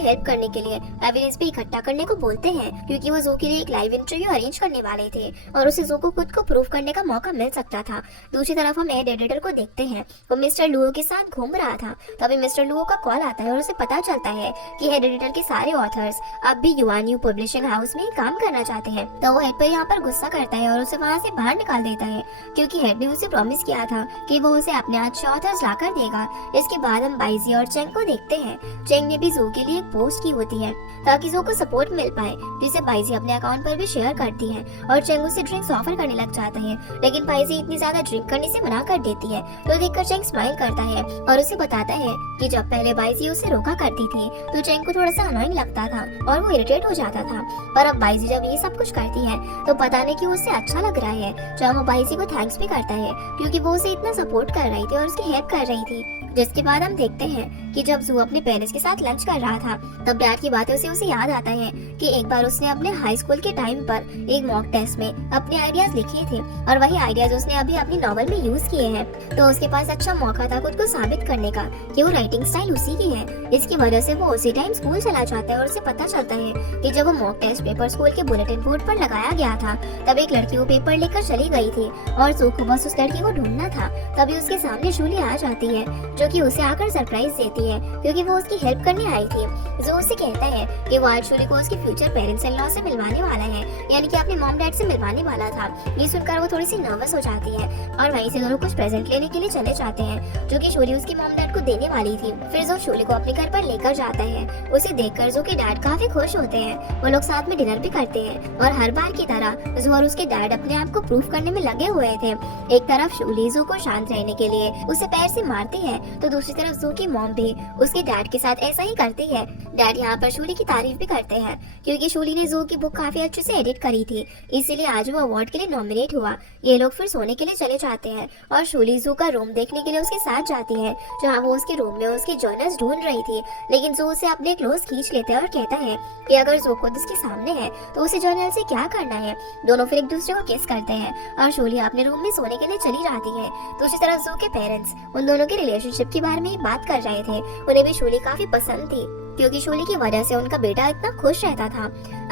हेल्प करने के लिए एविडेंस भी इकट्ठा करने को बोलते हैं, क्योंकि वो जू के लिए एक लाइव इंटरव्यू अरेंज करने वाले थे और उसे जू को खुद को प्रूव करने का मौका मिल सकता था। दूसरी तरफ हम हेड एडिटर को देखते हैं, वो मिस्टर लुओ के साथ घूम रहा था। तभी मिस्टर लुओ का कॉल आता है और उसे पता चलता है कि हेड एडिटर के सारे ऑथर्स अब भी युआनयू पब्लिशिंग हाउस में ही काम करना चाहते हैं। तो वो हेड पर यहाँ पर गुस्सा करता है और उसे वहाँ से बाहर निकाल देता है, क्योंकि हेड ने उसे प्रॉमिस किया था कि वो उसे अपने अच्छे ऑथर्स लाकर देगा। इसके बाद हम बाइजी और चेंग को देखते हैं। चेंग ने भी जू के लिए एक पोस्ट की होती है ताकि जू को सपोर्ट मिल पाए, जिसे बाइजी अपने अकाउंट पर भी शेयर करती है और चेंग उसे ड्रिंक्स ऑफर करने लग जाता है। लेकिन बाइजी इतनी ज्यादा ड्रिंक करने से मना कर देती है, तो देखकर चेंग स्माइल करता है और उसे बताता है कि जब पहले बाइजी उसे रोका करती थी तो चेंग को थोड़ा सा अनोइंग लगता था और वो इरिटेट हो जाता था। पर अब बाइजी जब ये सब कुछ करती है तो पता नहीं क्यों उससे अच्छा लग रहा है। जब वो बाइजी को थैंक्स भी करता है, क्योंकि वो उसे इतना सपोर्ट कर रही थी और उसकी हेल्प कर रही थी। जिसके बाद हम देखते हैं कि जब जू अपने पेरेंट्स के साथ लंच कर रहा था, तब डैड की बातें उसे याद आता है कि एक बार उसने अपने हाई स्कूल के टाइम पर एक मॉक टेस्ट में अपने आइडियाज लिखे थे और वही आइडियाज उसने अभी अपनी नॉवल में यूज किए हैं। तो उसके पास अच्छा मौका था खुद को साबित करने का कि वो राइटिंग स्टाइल उसी की है। इसकी वजह से वो उसी टाइम स्कूल चला जाता है और उसे पता चलता है कि जब वो मॉक टेस्ट पेपर स्कूल के बुलेटिन बोर्ड पर लगाया गया था, तब एक लड़की वो पेपर लेकर चली गई थी और जू को बस उस लड़की को ढूंढना था। तभी उसके सामने शूली आ जाती है, जो कि उसे आकर सरप्राइज देती है क्योंकि वो उसकी हेल्प करने आई थी। जो उसे कहता है कि वो आज शोली को उसके फ्यूचर पेरेंट्स इन लॉ से मिलवाने वाला है, यानी कि अपने मॉम डैड से मिलवाने वाला था। ये सुनकर वो थोड़ी सी नर्वस हो जाती है और वहीं से दोनों कुछ प्रेजेंट लेने के लिए चले जाते हैं जो कि शोली उसकी मॉम डैड को देने वाली थी। फिर जो शोली को अपने घर पर लेकर जाता है, उसे देखकर जो कि डैड काफी खुश होते हैं। वो लोग साथ में डिनर भी करते हैं और हर बार की तरह जो और उसके डैड अपने आप को प्रूफ करने में लगे हुए थे। एक तरफ शोली जो को शांत रहने के लिए उसे पैर से मारती है, तो दूसरी तरफ जो की मॉम भी उसके डैड के साथ ऐसा ही करती है। डैड यहाँ पर शोली की तारीफ भी करते हैं क्योंकि शोली ने जो की बुक काफी अच्छे से एडिट करी थी, इसीलिए आज वो अवार्ड के लिए नॉमिनेट हुआ। ये लोग फिर सोने के लिए चले जाते हैं और शोली जो का रूम देखने के लिए उसके साथ जाती है, जहाँ वो उसके रूम में उसकी जर्नल्स ढूंढ रही थी। लेकिन जो उसे अपने क्लोज खींच लेता है और कहता है कि अगर जो खुद उसके सामने है तो उसे जर्नल से क्या करना है। दोनों फिर एक दूसरे को किस करते हैं और शोली अपने रूम में सोने के लिए चली जाती है। दूसरी तरफ जो के पेरेंट्स उन दोनों के रिलेशनशिप के बारे में ही बात कर रहे थे। उन्हें भी शोली काफी पसंद थी क्योंकि शोली की वजह से उनका बेटा इतना खुश रहता था।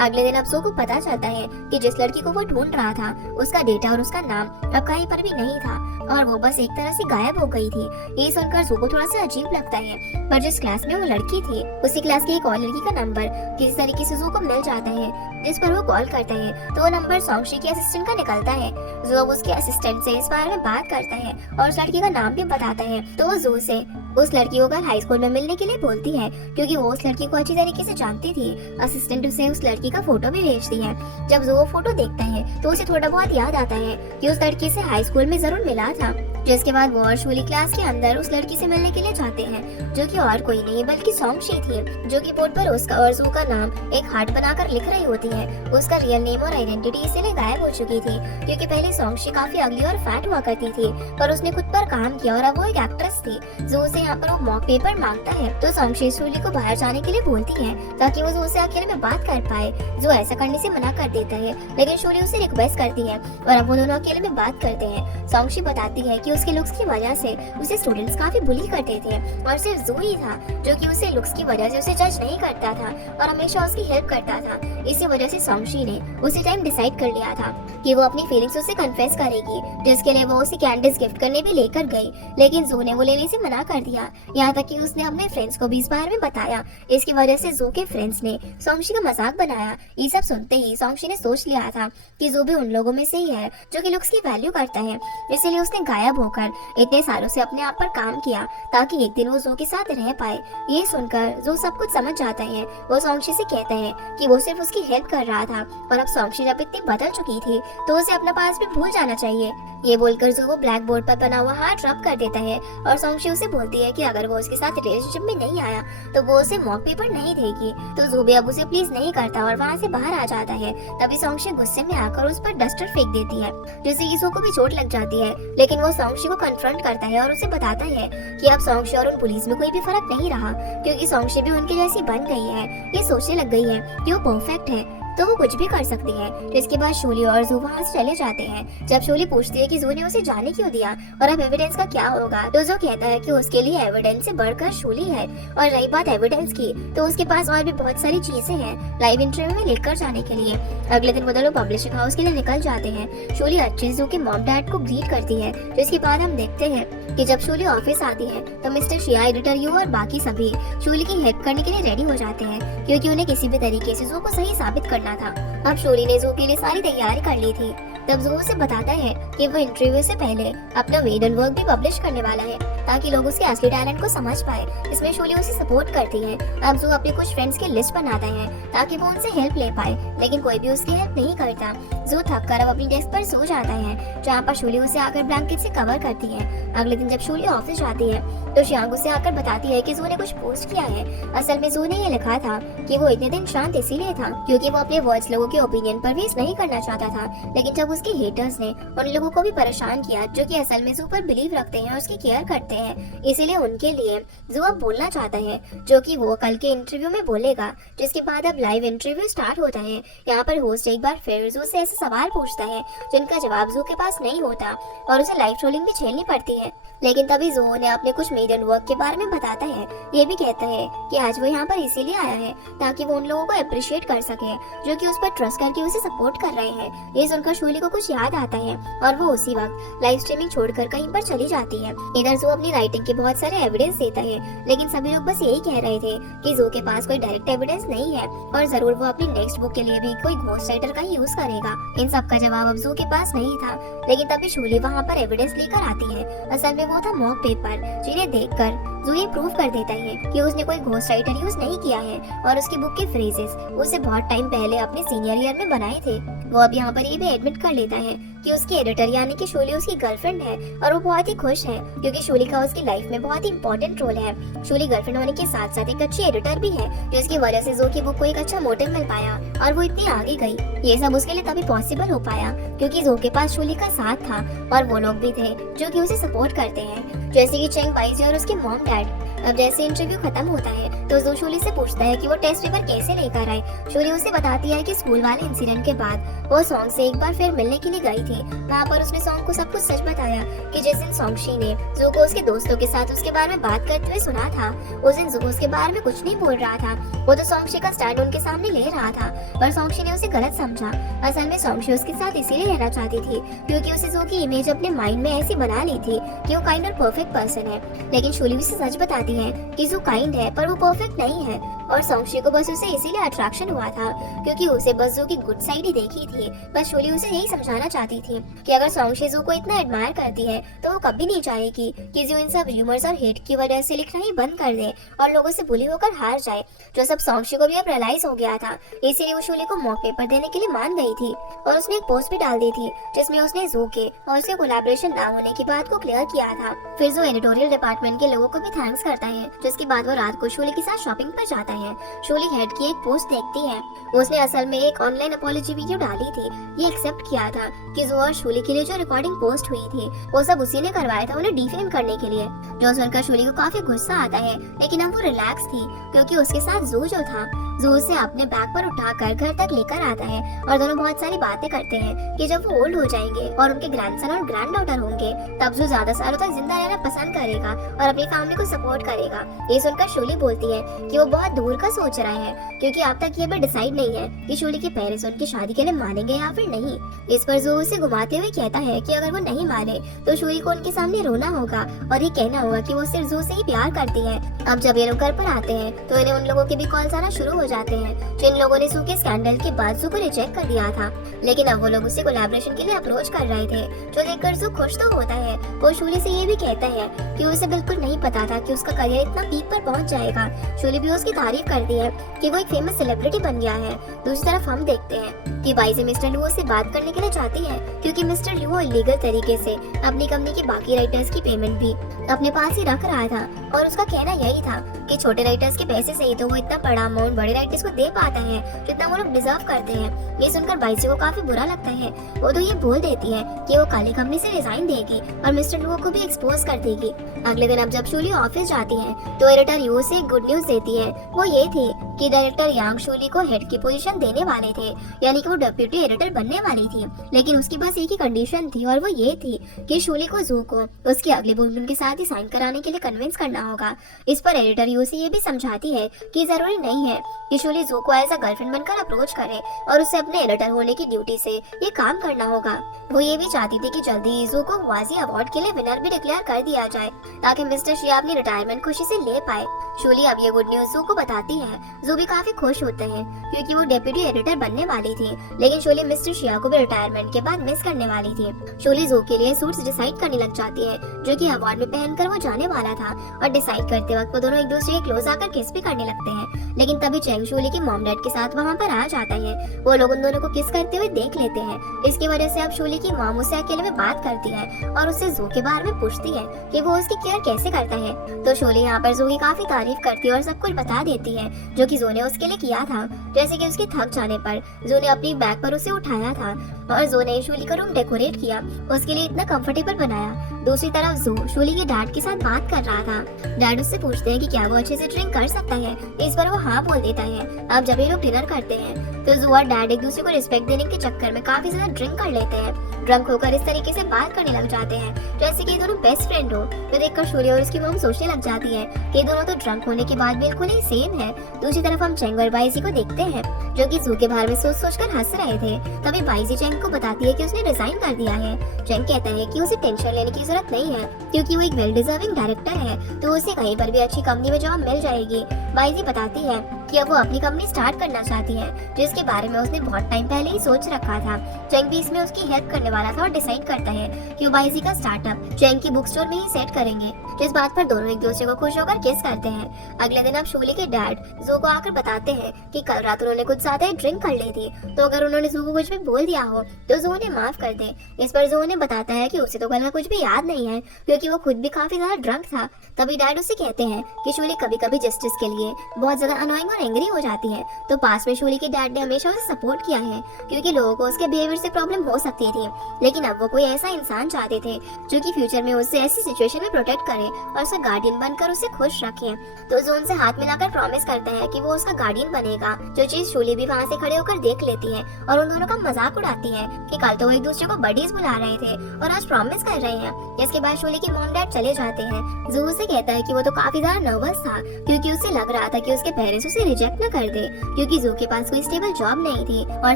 अगले दिन अब जो को पता चलता है कि जिस लड़की को वो ढूंढ रहा था उसका डेटा और उसका नाम अब कहीं पर भी नहीं था और वो बस एक तरह से गायब हो गई थी। ये सुनकर जो को थोड़ा सा अजीब लगता है, पर जिस क्लास में वो लड़की थी उसी क्लास की एक और लड़की का नंबर किसी तरीके से जो को मिल जाता है, जिस पर वो कॉल करता है तो वो नंबर सोंगशी के असिस्टेंट का निकलता है। जो अब उसके असिस्टेंट से इस बारे में बात करता है और उस लड़की का नाम भी बताता है, तो वो जो से उस लड़की को कल हाई स्कूल में मिलने के लिए बोलती है क्योंकि वो उस लड़की को अच्छी तरीके से जानती थी। असिस्टेंट उसे उस लड़की का फोटो भी भेजती है। जब जो वो फोटो देखता है तो उसे थोड़ा बहुत याद आता है कि उस लड़की से हाई स्कूल में जरूर मिला था। जिसके बाद वो और शोली क्लास के अंदर उस लड़की से मिलने के लिए जाते हैं जो कि और कोई नहीं बल्कि सोंगशी थी, जो कि बोर्ड पर उसका और जू का नाम एक हार्ट बनाकर लिख रही होती है। उसका रियल नेम और आइडेंटिटी इसीलिए गायब हो चुकी थी क्योंकि पहले सोंगशी काफी अगली और फैट हुआ करती थी, पर उसने खुद पर काम किया और अब वो एक एक्ट्रेस थी। जो उसे यहाँ पर वो मॉक पेपर मांगता है तो सोंगशी शोली को बाहर जाने के लिए बोलती है ताकि वो उसे अकेले में बात कर पाए। जो ऐसा करने से मना कर देता है, लेकिन शोली उसे रिक्वेस्ट करती है और अब वो दोनों अकेले में बात करते हैं। सोंगशी बताती है कि उसके लुक्स की वजह से उसे स्टूडेंट्स काफी बुली करते थे और सिर्फ जू ही था जो कि उसे लुक्स की वजह से उसे जज नहीं करता था और हमेशा उसकी हेल्प करता था। इसी वजह से सोंगशी ने उसी टाइम डिसाइड कर लिया था कि वो अपनी फीलिंग्स उसे कन्फेस करेगी, जिसके लिए वो उसे कैंडीज गिफ्ट करने भी लेकर गई। लेकिन जू ने वो लेने से मना कर दिया, यहाँ तक कि उसने अपने फ्रेंड्स को भी इस बारे में बताया। इसकी वजह से जू के फ्रेंड्स ने सोंगशी का मजाक बनाया। ये सब सुनते ही सोंगशी ने सोच लिया था कि जू भी उन लोगों में से ही है जो कि लुक्स की वैल्यू करता है, इसीलिए उसने गायब होकर इतने सालों से अपने आप पर काम किया ताकि एक दिन वो जो के साथ रह पाए। ये सुनकर जो सब कुछ समझ जाता है, वो सोंगशी से कहता है कि वो सिर्फ उसकी हेल्प कर रहा था और अब सोंगशी जब इतनी बदल चुकी थी तो उसे अपना पास भी भूल जाना चाहिए। ये बोलकर जो वो ब्लैक बोर्ड पर बना हुआ हार्ट रब कर देता है और सोंगशी उसे बोलती है कि अगर वो उसके साथ रिलेशनशिप में नहीं आया तो वो उसे मॉक पेपर नहीं देगी। तो जो भी अब उसे प्लीज नहीं करता और वहाँ से बाहर आ जाता है। तभी सोंगशी गुस्से में आकर उस पर डस्टर फेंक देती है, जिससे ईसो को भी चोट लग जाती है। लेकिन वो सोंगशी को कन्फ्रंट करता है और उसे बताता है कि अब सोंगशी और उन पुलिस में कोई भी फर्क नहीं रहा क्योंकि सोंगशी भी उनके जैसी बन गई है। ये सोचने लग गई है कि वो परफेक्ट है तो वो कुछ भी कर सकती है। जिसके बाद शोली और जू वहाँ से चले जाते हैं। जब शोली पूछती है कि जू ने उसे जाने क्यों दिया और अब एविडेंस का क्या होगा, तो जू कहता है कि उसके लिए एविडेंस से बढ़कर शोली है। और रही बात एविडेंस की, तो उसके पास और भी बहुत सारी चीजें हैं लाइव इंटरव्यू में लेकर जाने के लिए। अगले दिन वो दोनों पब्लिशिंग हाउस के लिए निकल जाते हैं। शोली अच्छे से के मॉम डैड को ग्रीट करती है, जिसके बाद हम देखते हैं कि जब शोली ऑफिस आती है तो मिस्टर शिया, एडिटर यू और बाकी सभी शोली की हेल्प करने के लिए रेडी हो जाते हैं क्योंकि उन्हें किसी भी तरीके से जू को सही साबित करना था। अब शोली ने जू के लिए सारी तैयारी कर ली थी। तब जू उसे बताता है कि वो इंटरव्यू से पहले अपना मेडन वर्क भी पब्लिश करने वाला है ताकि लोग उसके असली टैलेंट को समझ पाए। इसमें शोली उसे सपोर्ट करती है। अब जू अपने कुछ फ्रेंड्स की लिस्ट बनाता है ताकि वो उनसे हेल्प ले पाए, लेकिन कोई भी उसकी हेल्प नहीं करता। जू थक कर अब अपनी डेस्क पर सो जाता है, जहाँ पर शोली उसे आकर ब्लैंकेट से कवर करती है। अगले दिन जब शोली ऑफिस जाती है तो शियांग उसे आकर बताती है कि जू ने कुछ पोस्ट किया है। असल में जू ने ये लिखा था कि वो इतने दिन शांत इसीलिए था क्योंकि वो अपने वर्ड्स लोगों के ओपिनियन पर बेस नहीं करना चाहता था। लेकिन जब उसके हेटर्स ने उन लोगों को भी परेशान किया जो कि असल में जू पर बिलीव रखते हैं और उसकी केयर करते हैं, इसीलिए उनके लिए जू अब बोलना चाहता है जो कि वो कल के इंटरव्यू में बोलेगा। जिसके बाद अब लाइव इंटरव्यू स्टार्ट होता है। यहाँ पर होस्ट एक बार फिर जू से ऐसे सवाल पूछता है जिनका जवाब जू के पास नहीं होता और उसे लाइव ट्रोलिंग भी झेलनी पड़ती है। लेकिन तभी जू ने अपने कुछ मेडन वर्क के बारे में बताता है। ये भी कहता है कि आज वो यहाँ पर इसीलिए आया है ताकि वो उन लोगों को अप्रिशिएट कर सके जो कि उस पर ट्रस्ट करके उसे सपोर्ट कर रहे हैं। ये सुनकर शोली को कुछ याद आता है और वो उसी वक्त लाइव स्ट्रीमिंग छोड़कर कहीं पर चली जाती है। इधर जू अपनी अपनी राइटिंग के बहुत सारे एविडेंस देता है, लेकिन सभी लोग बस यही कह रहे थे कि जो के पास कोई डायरेक्ट एविडेंस नहीं है और जरूर वो अपनी नेक्स्ट बुक के लिए भी कोई घोस्ट राइटर का ही यूज करेगा। इन सब का जवाब अब जो के पास नहीं था, लेकिन तभी शूली वहाँ पर एविडेंस लेकर आती है। असल में वो था मॉक पेपर, जिन्हें देखकर जो ये प्रूव कर देता है कि उसने कोई घोस्ट राइटर यूज नहीं किया है और उसकी बुक के फ्रेजेस उसे बहुत टाइम पहले अपने सीनियर ईयर में बनाए थे। वो अब यहाँ पर ये भी एडमिट कर लेता है कि उसकी एडिटर यानी कि शूली उसकी गर्लफ्रेंड है और वो बहुत ही खुश है क्योंकि शूली का उसकी लाइफ में बहुत ही इंपॉर्टेंट रोल है। शूली गर्लफ्रेंड होने के साथ साथ एक अच्छी एडिटर भी है, जिसकी वजह से जो की बुक को एक अच्छा मोटिव मिल पाया और वो इतनी आगे गई। ये सब उसके लिए तभी पॉसिबल हो पाया क्योंकि जो के पास शूली का साथ था और वो लोग भी थे जो कि उसे सपोर्ट करते हैं, जैसे कि चेंग बाइजी और उसके मॉम डैड। अब जैसे इंटरव्यू खत्म होता है तो जो शूली से पूछता है कि वो टेस्ट पेपर कैसे लेकर आए। शूली उसे बताती है कि स्कूल वाले इंसिडेंट के बाद वो सॉन्ग से एक बार फिर मिलने के लिए गई थी। वहाँ पर उसने सॉन्ग को सब कुछ सच बताया कि जिस दिन सॉन्गशी ने जो को उसके दोस्तों के साथ उसके बारे में बात करते हुए सुना था, उस दिन जो उसके बारे में कुछ नहीं बोल रहा था। वो तो सॉन्गशी का स्टैंड उनके सामने ले रहा था, पर सॉन्गशी ने उसे गलत समझा। असल में सॉन्गशी उसके साथ इसीलिए रहना चाहती थी क्योंकि उसे जो की इमेज अपने माइंड में ऐसी बना ली थी कि वो काइंड और परफेक्ट पर्सन है। लेकिन शूली उसे सच बताती है कि जो काइंड है पर वो परफेक्ट नहीं है और सॉन्गशी को बस उसे इसीलिए अट्रैक्शन हुआ था क्योंकि उसे बस जो की गुड साइड ही देखी थी। बस शूली उसे यही समझाना चाहती थी कि अगर सॉन्गशी जो को इतना एडमायर करती है तो वो कभी नहीं चाहेगी कि जो इन सब र्यूमर्स और हेट की वजह से लिखना ही बंद कर दे और लोगों से बुली होकर हार जाए, जो सब सॉन्गशी को भी अब रियलाइज हो गया था। इसीलिए वो शूली को मॉक पेपर देने के लिए मान गई थी और उसने एक पोस्ट भी डाल दी थी जिसमें उसने जो के और उसके कोलैबोरेशन ना होने की बात को क्लियर किया था। फिर जो एडिटोरियल डिपार्टमेंट के लोगों को भी थैंक्स करता है, जिसके बाद वो रात को शूली के साथ शॉपिंग पर जाता है। शूली हेड की एक पोस्ट देखती है, उसने असल में एक ऑनलाइन अपॉलजी वीडियो डाली थी। ये एक्सेप्ट किया था कि जो और शूली के लिए जो रिकॉर्डिंग पोस्ट हुई थी वो सब उसी ने करवाया था उन्हें डिफेम करने के लिए। जो सुनकर शूली को काफी गुस्सा आता है, लेकिन अब वो रिलैक्स थी क्योंकि उसके साथ जो था जो उसे अपने बैग पर उठाकर घर तक लेकर आता है और दोनों बहुत सारी बातें करते हैं कि जब वो ओल्ड हो जाएंगे और उनके ग्रैंडसन और ग्रैंड डॉटर होंगे तब जो ज्यादा सालों तक जिंदा रहना पसंद करेगा और अपनी फैमिली को सपोर्ट करेगा। ये सुनकर शूली बोलती है कि वो बहुत दूर का सोच रहा है क्योंकि अब तक ये भी डिसाइड नहीं है कि शूली के पेरेंट्स उनकी शादी के लिए मानेंगे या फिर नहीं। इस पर जो उसे घुमाते हुए कहता है कि अगर वो नहीं माने तो शूली को उनके सामने रोना होगा और ये कहना होगा कि वो सिर्फ जो से ही प्यार करती है। अब जब ये लोग घर पर आते हैं तो इन्हें उन लोगों के भी कॉल्स आना शुरू हो जाते हैं जिन लोगों ने सू के स्कैंडल के बाद सू को रिजेक्ट कर दिया था, लेकिन अब वो लोग उससे कोलैबोरेशन के लिए अप्रोच कर रहे थे। जो देखकर सू खुश तो होता है, वो शूली से ये भी कहता है कि उसे बिल्कुल नहीं पता था कि उसका करियर इतना पीक पर पहुंच जाएगा। शूली भी उसकी तारीफ करती है कि वो एक फेमस सेलिब्रिटी बन गया है। दूसरी तरफ हम देखते हैं कि बाइजी मिस्टर लुओ से बात करने के लिए चाहती है क्योंकि मिस्टर लुओ इलीगल तरीके से अपनी कंपनी के बाकी राइटर्स की पेमेंट भी अपने पास ही रख रहा था और उसका कहना यही था कि छोटे राइटर्स के पैसे से ही तो वो इतना बड़ा अमाउंट बड़े राइटर्स को दे पाता है जितना वो लोग डिजर्व करते हैं। ये सुनकर बाइजी को काफी बुरा लगता है। वो तो ये बोल देती है कि वो काली कंपनी से रिजाइन देगी और मिस्टर लुओ को भी एक्सपोज कर देगी। अगले दिन अब जब शूली ऑफिस जाती है तो एडिटर यू से एक गुड न्यूज देती है। वो ये थी कि डायरेक्टर यांग शूली को हेड की पोजीशन देने वाले थे, यानी कि वो डिप्यूटी एडिटर बनने वाली थी, लेकिन उसकी बस एक ही कंडीशन थी और वो ये थी कि शूली को जू को उसकी अगली बुक के साथ ही साइन कराने के लिए कन्विंस करना होगा। इस पर एडिटर यू से ये भी समझाती है कि जरूरी नहीं है कि शूली जू को एज अ गर्लफ्रेंड बनकर अप्रोच करे और उसे अपने एडिटर होने की ड्यूटी से ये काम करना होगा। वो ये भी चाहती थी कि जल्दी जू को वाजी अवार्ड के लिए विनर भी डिक्लेयर कर दिया जाए ताकि मिस्टर शिया अपनी रिटायरमेंट खुशी से ले पाए। शूली अब ये गुड न्यूज जू को बताती है। जू भी काफी खुश होते हैं क्योंकि वो डेप्यूटी एडिटर बनने वाली थी, लेकिन शूली मिस्टर शिया को भी रिटायरमेंट के बाद मिस करने वाली थी। शूली जू के लिए सूट्स डिसाइड करने लग जाती है जो कि अवार्ड में पहनकर वो जाने वाला था और डिसाइड करते वक्त वो दोनों एक दूसरे के क्लोज आकर किस भी करने लगते हैं। लेकिन तभी चेंग शूली की मॉम डैड के साथ वहाँ पर आ जाता है। वो लोग उन दोनों को किस करते हुए देख लेते हैं। इसकी वजह से अब शूली की मॉम उससे अकेले में बात करती है और उससे जू के बारे में पूछती है कि वो उसकी केयर कैसे करता है। तो शूली यहाँ पर जू की काफी तारीफ करती है और सब कुछ बता देती है जो कि जू ने उसके लिए किया था, जैसे कि उसके थक जाने पर जू ने अपनी बैग पर उसे उठाया था और जू ने शूली का रूम डेकोरेट किया, उसके लिए इतना कंफर्टेबल बनाया। दूसरी तरफ जू शूली के डैड के साथ बात कर रहा था। डैड उससे पूछते हैं कि क्या वो अच्छे से ड्रिंक कर सकता है। इस पर वो हाँ बोल देता है। अब जब ये लोग डिनर करते हैं तो जू और डैड एक दूसरे को रिस्पेक्ट देने के चक्कर में काफी ज्यादा ड्रिंक कर लेते हैं। ड्रंक होकर इस तरीके से बात करने लग जाते हैं जैसे कि ये दोनों बेस्ट फ्रेंड हो। तो देखकर शूली और उसकी मॉम सोचने लग जाती है कि ये दोनों तो ड्रंक होने के बाद बिल्कुल ही सेम है। दूसरी तरफ हम चेंग और बाइजी को देखते हैं जो कि जू के बारे में सोच सोच कर हंस रहे थे। तभी बाइजी चेंग को बताती है कि उसने रिजाइन कर दिया है। चेंग कहता है कि उसे टेंशन लेने की जरूरत नहीं है क्योंकि वो एक वेल डिजर्विंग डायरेक्टर है, तो उसे कहीं पर भी अच्छी कंपनी में जॉब मिल जाएगी। बाइजी बताती है कि अब वो अपनी कंपनी स्टार्ट करना चाहती है जिसके बारे में उसने बहुत टाइम पहले ही सोच रखा था। चेंग भी इसमें उसकी हेल्प करने वाला था और डिसाइड करता है कि वो बाइजी का स्टार्टअप चेंग की बुक स्टोर में ही सेट करेंगे। इस बात पर दोनों एक दूसरे को खुश होकर किस करते हैं। अगले दिन अब शूली के डैड जू को आकर बताते हैं कि कल रात उन्होंने कुछ ज्यादा ही ड्रिंक कर ली थी, तो अगर उन्होंने जू को कुछ भी बोल दिया हो तो जू उन्हें माफ कर दे। इस पर जू उन्हें बताता है कि उसे तो कल का कुछ भी याद नहीं है क्योंकि वो खुद भी काफी ज्यादा ड्रंक था। तभी डैड उसे कहते हैं कि शूली कभी कभी जस्टिस के लिए बहुत ज्यादा अनोइंग और एंग्री हो जाती है। तो पास में शूली के डैड ने हमेशा उसे सपोर्ट किया है क्योंकि लोगों को उसके बिहेवियर से प्रॉब्लम हो सकती थी, लेकिन अब वो कोई ऐसा इंसान चाहते थे जो कि फ्यूचर में उससे ऐसी सिचुएशन में प्रोटेक्ट करे और उसका गार्डियन बनकर उसे खुश रखे। तो जोन से हाथ मिलाकर प्रॉमिस करता है कि वो उसका गार्डियन बनेगा, जो चीज शूली भी वहाँ से खड़े होकर देख लेती है और उन दोनों का मजाक उड़ाती है कि कल तो वो एक दूसरे को बडीज बुला रहे थे और आज प्रॉमिस कर रहे हैं। इसके बाद शूली के मॉम डैड चले जाते हैं। जू उसे कहता है कि वो तो काफी ज्यादा नर्वस था क्योंकि उसे लग रहा था कि उसके पेरेंट्स उसे रिजेक्ट न कर दे क्योंकि जू के पास कोई स्टेबल जॉब नहीं थी, और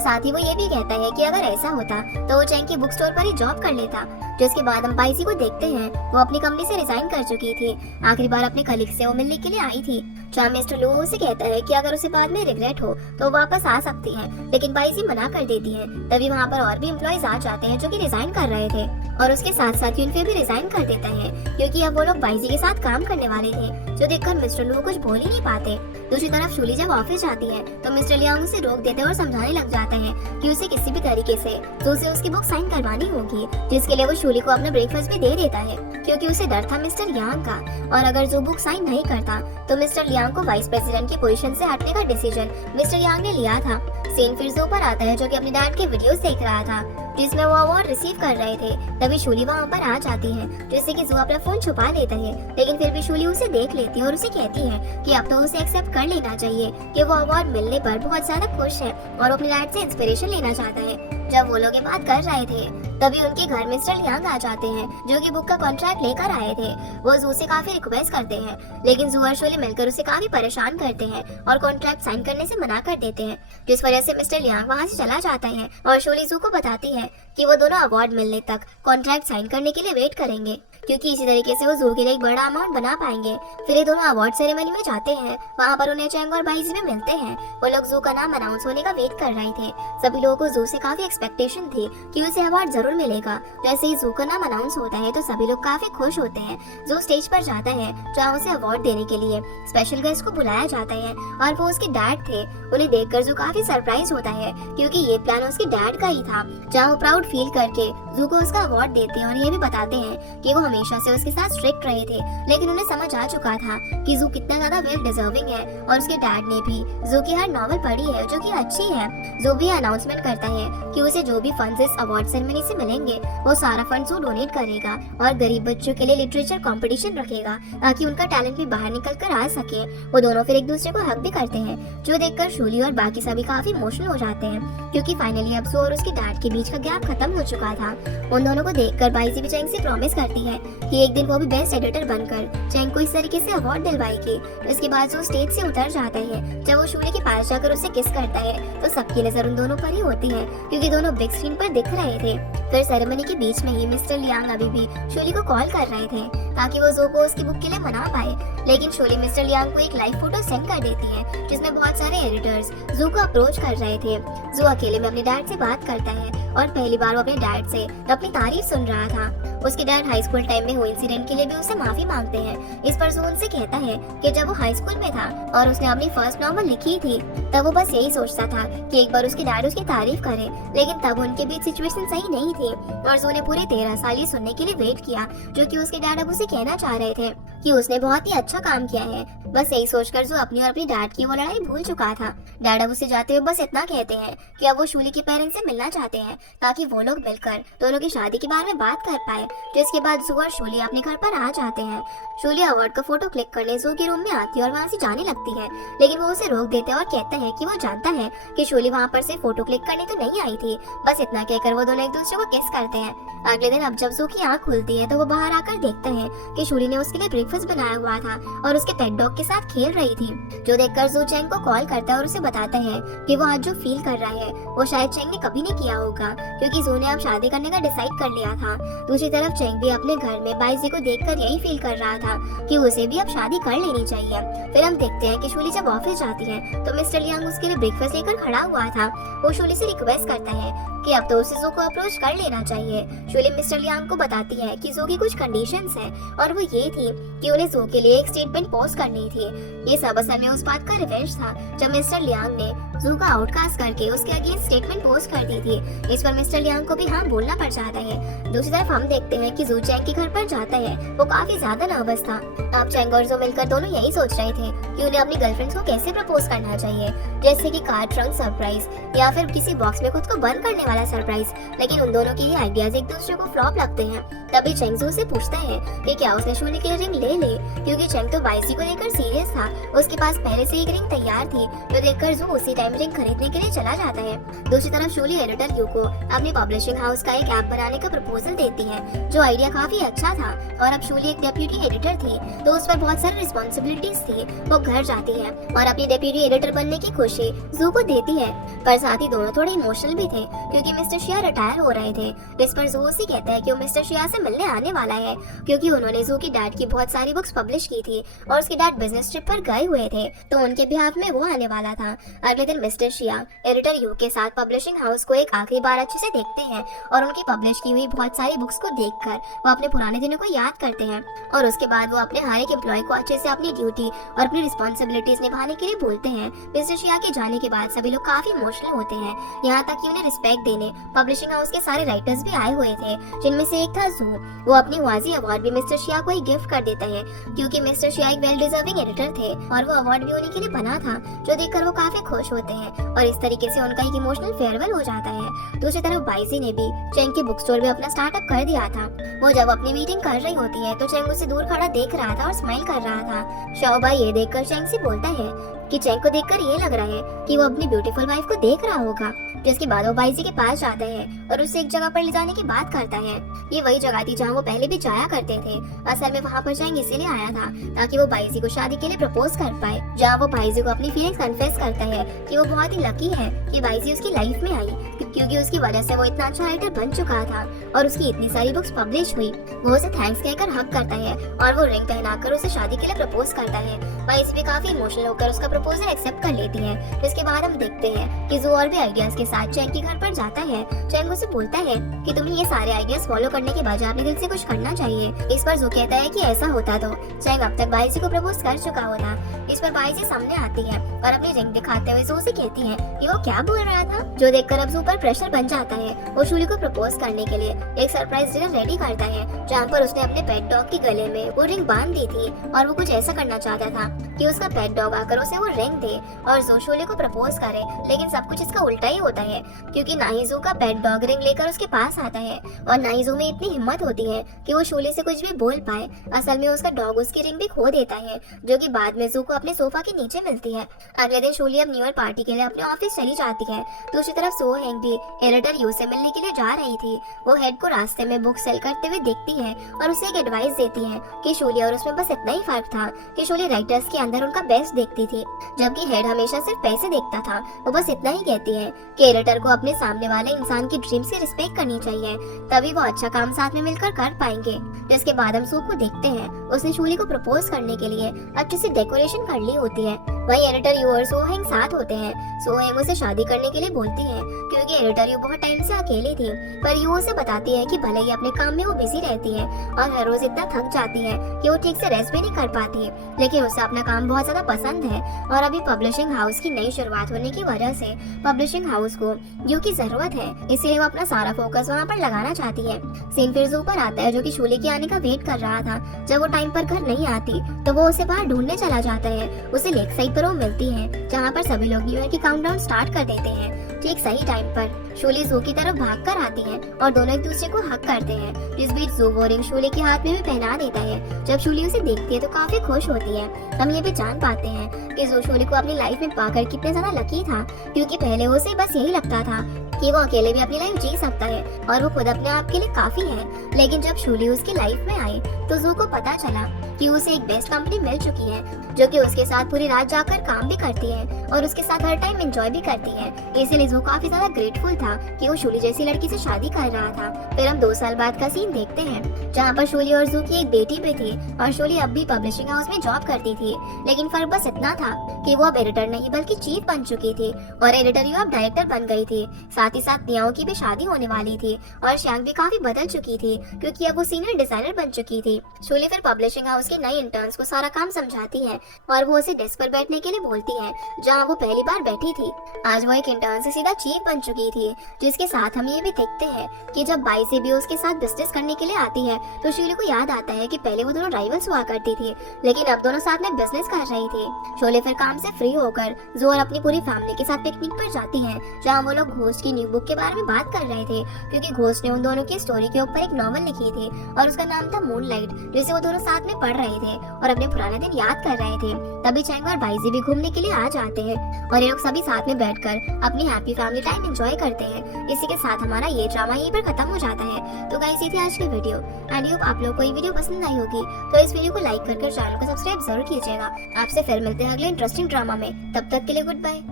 साथ ही वो ये भी कहता है कि अगर ऐसा होता तो वो चेंग की बुक स्टोर पर ही जॉब कर लेता। जिसके बाद हम बाइजी को देखते हैं, वो अपनी कंपनी से रिजाइन कर चुकी थी। आखिरी बार अपने कलीग से वो मिलने के लिए आई थी। जहाँ मिस्टर लू उसे कहता है कि अगर उसे बाद में रिग्रेट हो तो वापस आ सकती है, लेकिन बाइजी मना कर देती है। तभी वहाँ पर और भी एम्प्लॉइज आ जाते हैं जो कि रिजाइन कर रहे थे और उसके साथ साथ यूनफे भी रिजाइन कर देता है क्योंकि अब वो लोग बाइजी के साथ काम करने वाले थे, जो देखकर मिस्टर लू कुछ बोल ही नहीं पाते। दूसरी तरफ शूली जब ऑफिस जाती है तो मिस्टर लियांग उसे रोक देते हैं और समझाने लग जाते हैं कि उसे किसी भी तरीके से तो उसे उसकी बुक साइन करवानी होगी, जिसके लिए वो शूली को अपना ब्रेकफास्ट भी दे देता है क्योंकि उसे डर था मिस्टर लियांग का, और अगर जो बुक साइन नहीं करता तो मिस्टर लियांग को वाइस प्रेसिडेंट की पोजीशन से हटने का डिसीजन मिस्टर लियांग ने लिया था। सीन फिर जो पर आता है जो कि अपने डैड के वीडियोस देख रहा था जिसमें वो अवार्ड रिसीव कर रहे थे। तभी शूली वहाँ पर आ जाती है जिससे कि जू अपना फोन छुपा लेता है, लेकिन फिर भी शूली उसे देख लेती है और उसे कहती है कि अब तो उसे एक्सेप्ट कर लेना चाहिए कि वो अवार्ड मिलने पर बहुत ज्यादा खुश है और अपने डैड से इंस्पिरेशन लेना चाहता है। जब वो लोग ये बात कर रहे थे तभी उनके घर मिस्टर लियांग आ जाते हैं जो कि बुक का कॉन्ट्रैक्ट लेकर आए थे। वो जू से काफी रिक्वेस्ट करते हैं लेकिन जू और शूली मिलकर उसे काफी परेशान करते हैं और कॉन्ट्रैक्ट साइन करने से मना कर देते हैं, जिस वजह से मिस्टर लियांग वहाँ से चला जाता है और शूली जू को बताती है कि वो दोनों अवार्ड मिलने तक कॉन्ट्रैक्ट साइन करने के लिए वेट करेंगे क्योंकि इसी तरीके से वो जू के लिए एक बड़ा अमाउंट बना पाएंगे। फिर ये दोनों अवार्ड सेरेमनी में जाते हैं, वहाँ पर उन्हें चेंग और बाइजी में मिलते हैं। वो लोग जू का नाम अनाउंस होने का वेट कर रहे थे। सभी लोगों को जू से काफी एक्सपेक्टेशन थी कि उसे अवार्ड जरूर मिलेगा। जैसे ही जू का नाम अनाउंस होता है तो सभी लोग काफी खुश होते हैं। जू स्टेज पर जाता है जहाँ उसे अवार्ड देने के लिए स्पेशल गेस्ट को बुलाया जाता है और वो उसके डैड थे। उन्हें देखकर जू काफी सरप्राइज होता है क्योंकि ये प्लान उसके डैड का ही था। जहाँ वो प्राउड फील करके जू को उसका अवार्ड देते हैं और ये भी बताते हैं कि वो हमेशा से उसके साथ स्ट्रिक्ट रहे थे, लेकिन उन्हें समझ आ चुका था कि जू कितना ज्यादा वेल डिजर्विंग है और उसके डैड ने भी जू की हर नॉवल पढ़ी है जो कि अच्छी है। जू भी अनाउंसमेंट करता है कि उसे जो भी फंड्स इस अवार्ड सेरेमनी से मिलेंगे वो सारा फंड्स वो डोनेट करेगा और गरीब बच्चों के लिए लिटरेचर कंपटीशन रखेगा ताकि उनका टैलेंट भी बाहर निकल कर आ सके। वो दोनों फिर एक दूसरे को हक भी करते हैं जो देखकर शूली और बाकी सभी काफी इमोशनल हो जाते हैं क्योंकि फाइनली अब जू और उसके डैड के बीच का गैप खत्म हो चुका था। उन दोनों को देखकर बाइजी भी चेंग से प्रॉमिस करती है कि एक दिन वो भी बेस्ट एडिटर बनकर चेंग को इस तरीके से अवार्ड दिलवाएगी। इसके बाद वो स्टेज से उतर जाता है। जब वो शूली के पास जाकर उसे किस करता है तो सबकी नजर उन दोनों पर ही होती है क्योंकि दोनों बिग स्क्रीन पर दिख रहे थे। फिर सेरेमनी के बीच में ही मिस्टर लियांग अभी भी शूली को कॉल कर रहे थे ताकि वो जू को उसकी बुक के लिए मना पाए, लेकिन शूली मिस्टर लियांग को एक लाइव फोटो सेंड कर देती है जिसमें बहुत सारे एडिटर्स जू को अप्रोच कर रहे थे। जू अकेले में अपने डैड से बात करता है और पहली बार वो अपने डैड से अपनी तारीफ सुन रहा था। उसके डैड हाई स्कूल टाइम में हुए इंसिडेंट के लिए भी उससे माफी मांगते हैं। इस पर जू उनसे कहता है कि जब वो हाई स्कूल में था और उसने अपनी फर्स्ट नॉवल लिखी थी तब वो बस यही सोचता था कि एक बार उसके डैड उसकी तारीफ करे, लेकिन तब उनके बीच सिचुएशन सही नहीं थी और जू ने पूरे 13 साल ये सुनने के लिए वेट किया जो कि उसके डैड अब उसे कहना चाह रहे थे कि उसने बहुत ही अच्छा काम किया है। बस यही सोचकर जू अपनी और अपनी डैड की वो लड़ाई भूल चुका था। डैड अब उसे जाते हुए बस इतना कहते हैं कि अब वो शूली के पेरेंट्स से मिलना चाहते हैं ताकि वो लोग मिलकर दोनों की शादी के बारे में बात कर पाए। जिसके बाद जू और शोली अपने घर पर आ जाते हैं। शोली अवार्ड का फोटो क्लिक करने जू के रूम में आती है और वहाँ से जाने लगती है, लेकिन वो उसे रोक देते हैं और कहता है कि वो जानता है कि शोली वहाँ पर से फोटो क्लिक करने तो नहीं आई थी। बस इतना कहकर वो दोनों एक दूसरे को किस करते हैं। अगले दिन अब जब जू की आँख खुलती है तो वो बाहर आकर देखता है कि शोली ने उसके लिए ब्रेकफास्ट बनाया हुआ था और उसके पेट डॉग के साथ खेल रही थी। जो देखकर जू चैंग को कॉल करता है और उसे बताता है कि वो आज जो फील कर रहा है वो शायद चैंग ने कभी नहीं किया होगा, क्योंकि जू ने अब शादी करने का डिसाइड कर लिया था। दूसरी तरफ चैंग भी अपने घर में बाइजी को देखकर यही फील कर रहा था कि उसे भी अब शादी कर लेनी चाहिए। फिर हम देखते हैं कि शोली जब ऑफिस जाती है तो मिस्टर लियांग उसके लिए ब्रेकफास्ट लेकर खड़ा हुआ था। वो शोली से रिक्वेस्ट करता है कि अब तो उसे जू को अप्रोच कर लेना चाहिए। शोली मिस्टर लियांग को बताती है कि जू की कुछ कंडीशंस हैं और वो ये थी कि उन्हें जू के लिए एक स्टेटमेंट पोस्ट करनी थी। ये सब असल में उस बात का रिवेंज था जब मिस्टर लियांग ने जू का आउटकास्ट करके उसके अगेंस्ट स्टेटमेंट पोस्ट कर दी थी। इस पर मिस्टर लियांग को भी हाँ बोलना पड़ जाता है। दूसरी तरफ हम देखते हैं कि जू चैंग के घर पर जाता है। वो काफी ज्यादा नर्वस था। अब चैंग और जू मिलकर दोनों यही सोच रहे थे कि उन्हें अपनी गर्लफ्रेंड को कैसे प्रपोज करना चाहिए, जैसे कि कार ट्रंक सरप्राइज या फिर किसी बॉक्स में खुद को बंद करने वाला सरप्राइज। लेकिन उन दोनों के ये आइडियाज एक दूसरे को फ्लॉप लगते हैं। तभी चैंग जू से पूछता है कि क्या उसने शोली की रिंग ले ली, क्योंकि चैंग तो बाइजी को लेकर सीरियस था। उसके पास पहले से एक रिंग तैयार थी, जो देखकर जू उसी टाइम रिंग खरीदने के लिए चला जाता है। दूसरी तरफ शोली एडिटर यू को अपनी पब्लिशिंग हाउस का एक ऐप बनाने का प्रपोजल देती है, जो आइडिया काफी अच्छा था। और अब शोली एक डेप्यूटी एडिटर थी तो उस पर बहुत सारी रिस्पॉन्सिबिलिटीज थी। वो घर जाती है और अपनी डेप्यूटी एडिटर बनने की खुशी जू को देती है, पर साथ ही दोनों थोड़े इमोशनल भी थे क्योंकि मिस्टर शिया रिटायर हो रहे थे। इस पर जू उसे कहता है कि वो मिस्टर शिया से मिलने आने वाला है, क्योंकि उन्होंने जू की डैड की बहुत सारी बुक्स पब्लिश की थी और उसके डैड बिजनेस ट्रिप पर गए हुए थे, तो उनके बिहाफ में वो आने वाला था। अगले दिन मिस्टर शिया एडिटर यू के साथ पब्लिशिंग हाउस को एक आखिरी बार अच्छे से देखते हैं और उनकी पब्लिश की हुई बहुत सारी बुक्स को देखकर वो अपने पुराने दिनों को याद करते हैं। और उसके बाद वो अपने हर एक एम्प्लॉय को अच्छे से अपनी ड्यूटी और अपनी रिस्पॉन्सिबिलिटीज निभाने के लिए बोलते हैं। मिस्टर शिया के जाने के बाद सभी लोग काफी इमोशनल होते हैं, यहाँ तक कि उन्हें रिस्पेक्ट देने पब्लिशिंग हाउस के सारे राइटर्स भी आए हुए थे, जिनमें से एक था जू। वो अपनी वाजी अवार्ड भी मिस्टर शिया को ही गिफ्ट कर देता है, क्योंकि मिस्टर शिया एक वेल डिजर्विंग एडिटर थे और वो अवार्ड भी उन्हीं के लिए बना था, जो देखकर वो काफी खुश होते हैं और इस तरीके से उनका एक इमोशनल फेयरवेल हो जाता है। दूसरी तरफ बाइजी ने भी चैंग के बुक स्टोर में अपना स्टार्टअप कर दिया था। वो जब अपनी मीटिंग कर रही होती है तो चैंग उसे दूर खड़ा देख रहा था और स्माइल कर रहा था। शाओबाई ये देखकर चैंग से बोलता है कि चैंग को देखकर ये लग रहा है कि वो अपनी ब्यूटीफुल वाइफ को देख रहा होगा। जिसके बाद वो बाइजी के पास जाता है और उसे एक जगह पर ले जाने की बात करता है। ये वही जगह थी जहाँ वो पहले भी जाया करते थे। असल में वहाँ पर चैंग इसीलिए आया था ताकि वो बाइजी को शादी के लिए प्रपोज कर पाए, जहाँ वो बाइजी को अपनी फीलिंग्स कन्फेस करता है कि वो बहुत ही लकी है कि बाइजी उसकी लाइफ में आई, क्योंकि उसकी वजह से वो इतना अच्छा राइटर बन चुका था और उसकी इतनी सारी बुक्स पब्लिश हुई। वो उसे थैंक्स कहकर हक करता है और वो रिंग पहनाकर उसे शादी के लिए प्रपोज करता है। बाइजी भी काफी इमोशनल होकर उसका प्रपोजल एक्सेप्ट कर लेती है। जिसके बाद हम देखते हैं कि जू और भी आइडियाज के साथ चैंग के घर पर जाता है। चैंग उसे बोलता है कि तुम्हें ये सारे आइडियाज फॉलो करने के बजाय अपने दिल से कुछ करना चाहिए। इस पर जू कहता है कि ऐसा होता तो चैंग अब तक बाइजी को प्रपोज कर चुका होता। इस पर बाइजी सामने आती है और अपनी रिंग दिखाते हुए जू से कहती है कि वो क्या बोल रहा था, जो देखकर अब जू पर प्रेशर बन जाता है। वो शोली को प्रपोज करने के लिए एक सरप्राइज डिनर रेडी करता है, जहाँ पर उसने अपने पेट डॉग की गले में वो रिंग बांध दी थी और वो कुछ ऐसा करना चाहता था कि उसका पेट डॉग आकर उसे वो रिंग दे और जू शोली को प्रपोज करे। लेकिन सब कुछ इसका उल्टा ही होता है, क्योंकि ना ही जू का पेट डॉग रिंग लेकर उसके पास आता है और ना ही जू में इतनी हिम्मत होती है कि वो शोली से कुछ भी बोल पाए। असल में उसका डॉग उसकी रिंग भी खो देता है, जो कि बाद में जू को अपने सोफा के नीचे मिलती है। अगले दिन शोली अब न्यू ईयर पार्टी के लिए अपने ऑफिस चली जाती है। दूसरी तरफ सो हैंग भी एडिटर यू से मिलने के लिए जा रही थी। वो हेड को रास्ते में बुक सेल करते हुए देखती है और उसे एक एडवाइस देती है कि शोली और उसमें बस इतना ही फर्क था कि शोली राइटर्स के अंदर उनका बेस्ट देखती थी, जबकि हेड हमेशा सिर्फ पैसे देखता था। वो बस इतना ही कहती है कि एडिटर को अपने सामने वाले इंसान की ड्रीम्स की रिस्पेक्ट करनी चाहिए, तभी वो अच्छा काम साथ में मिलकर कर पाएंगे। जिसके बाद हम सू को देखते हैं, उसने शोली को प्रपोज करने के लिए अच्छे से डेकोरेशन कर ली होती है। वहीं एडिटर यू और सो हैंग साथ होते हैं। सो हैंग उसे शादी करने के लिए बोलती है, क्योंकि एडिटर यू बहुत टाइम से अकेली थी, पर यू उसे बताती है कि भले ही अपने काम में वो बिजी रहती है और हर रोज इतना थक जाती है कि वो ठीक से रेस्ट भी नहीं कर पाती, लेकिन उसे अपना काम बहुत ज्यादा पसंद है और अभी पब्लिशिंग हाउस की नई शुरुआत होने की वजह से पब्लिशिंग हाउस को यू की जरूरत है, इसलिए वो अपना सारा फोकस वहाँ पर लगाना चाहती है। सीन फिर जू पर आता है, जो कि शोली के आने का वेट कर रहा था। जब वो टाइम पर घर नहीं आती तो वो उसे बाहर ढूंढने चला जाता है। उसे लेक साइड पर वो मिलती है, जहाँ पर सभी लोग न्यू ईयर की काउंटडाउन स्टार्ट कर देते हैं। ठीक सही टाइम पर शोले जू की तरफ भागकर आती है और दोनों एक दूसरे को हक करते हैं। इस बीच जू वो रिंग शोले के हाथ में भी पहना देता है। जब शोले उसे देखती है तो काफी खुश होती है। हम ये भी जान पाते हैं कि जू शोले को अपनी लाइफ में पाकर कितने ज्यादा लकी था, क्योंकि पहले उसे बस यही लगता था कि वो अकेले भी अपनी लाइफ जी सकता है और वो खुद अपने आप के लिए काफी है। लेकिन जब शोले उसकी लाइफ में आई तो जू को पता चला कि उसे एक बेस्ट कंपनी मिल चुकी है जो कि उसके साथ पूरी रात जाकर काम भी करती है और उसके साथ हर टाइम एंजॉय भी करती है। इसीलिए जू काफी ज्यादा ग्रेटफुल था कि वो शोले जैसी लड़की से शादी कर रहा था। फिर हम 2 साल बाद का सीन देखते हैं जहाँ पर शोले और जू की एक बेटी भी थी और शोले अब भी पब्लिशिंग हाउस में जॉब करती थी। लेकिन फर्क बस इतना था कि वो अब एडिटर नहीं बल्कि चीफ बन चुकी थी और एडिटर ही अब डायरेक्टर बन गई थी। साथ ही साथ नियाओ की भी शादी होने वाली थी और श्यांग भी काफी बदल चुकी थी क्योंकि अब वो सीनियर डिजाइनर बन चुकी थी। शोले फिर पब्लिशिंग हाउस के नए इंटर्न्स को सारा काम समझाती है और वो उसे डेस्क पर बैठने के लिए बोलती है जहाँ वो पहली बार बैठी थी। आज वो एक इंटर्न से सीधा चीफ बन चुकी थी, जिसके साथ हम ये भी देखते हैं कि जब बाइजी भी उसके साथ बिजनेस करने के लिए आती है तो शोले को याद आता है कि पहले वो दोनों राइवल्स हुआ करती थी लेकिन अब दोनों साथ में बिजनेस कर रही थी। शोले फिर काम से फ्री होकर जू और अपनी पूरी फैमिली के साथ पिकनिक पर जाती है जहाँ वो लोग घोस्ट की न्यू बुक के बारे में बात कर रहे थे, क्योंकि घोस्ट ने उन दोनों की स्टोरी के ऊपर एक नॉवल लिखी थी और उसका नाम था मूनलाइट, जिसे वो दोनों साथ में पढ़ रहे थे और अपने पुराने दिन याद कर रहे थे। तभी चैंग और बाइजी भी घूमने के लिए आ जाते हैं और ये लोग सभी साथ में बैठकर अपनी हैप्पी फैमिली टाइम एंजॉय करते हैं। इसी के साथ हमारा ये ड्रामा यहीं पर खत्म हो जाता है। तो गाइस ये थी आज की वीडियो एंड होप आप लोगों को ये वीडियो पसंद आई होगी, तो इस वीडियो को लाइक कर चैनल को सब्सक्राइब जरूर कीजिएगा। आपसे फिर मिलते हैं अगले इंटरेस्टिंग ड्रामा में, तब तक के लिए गुड बाय।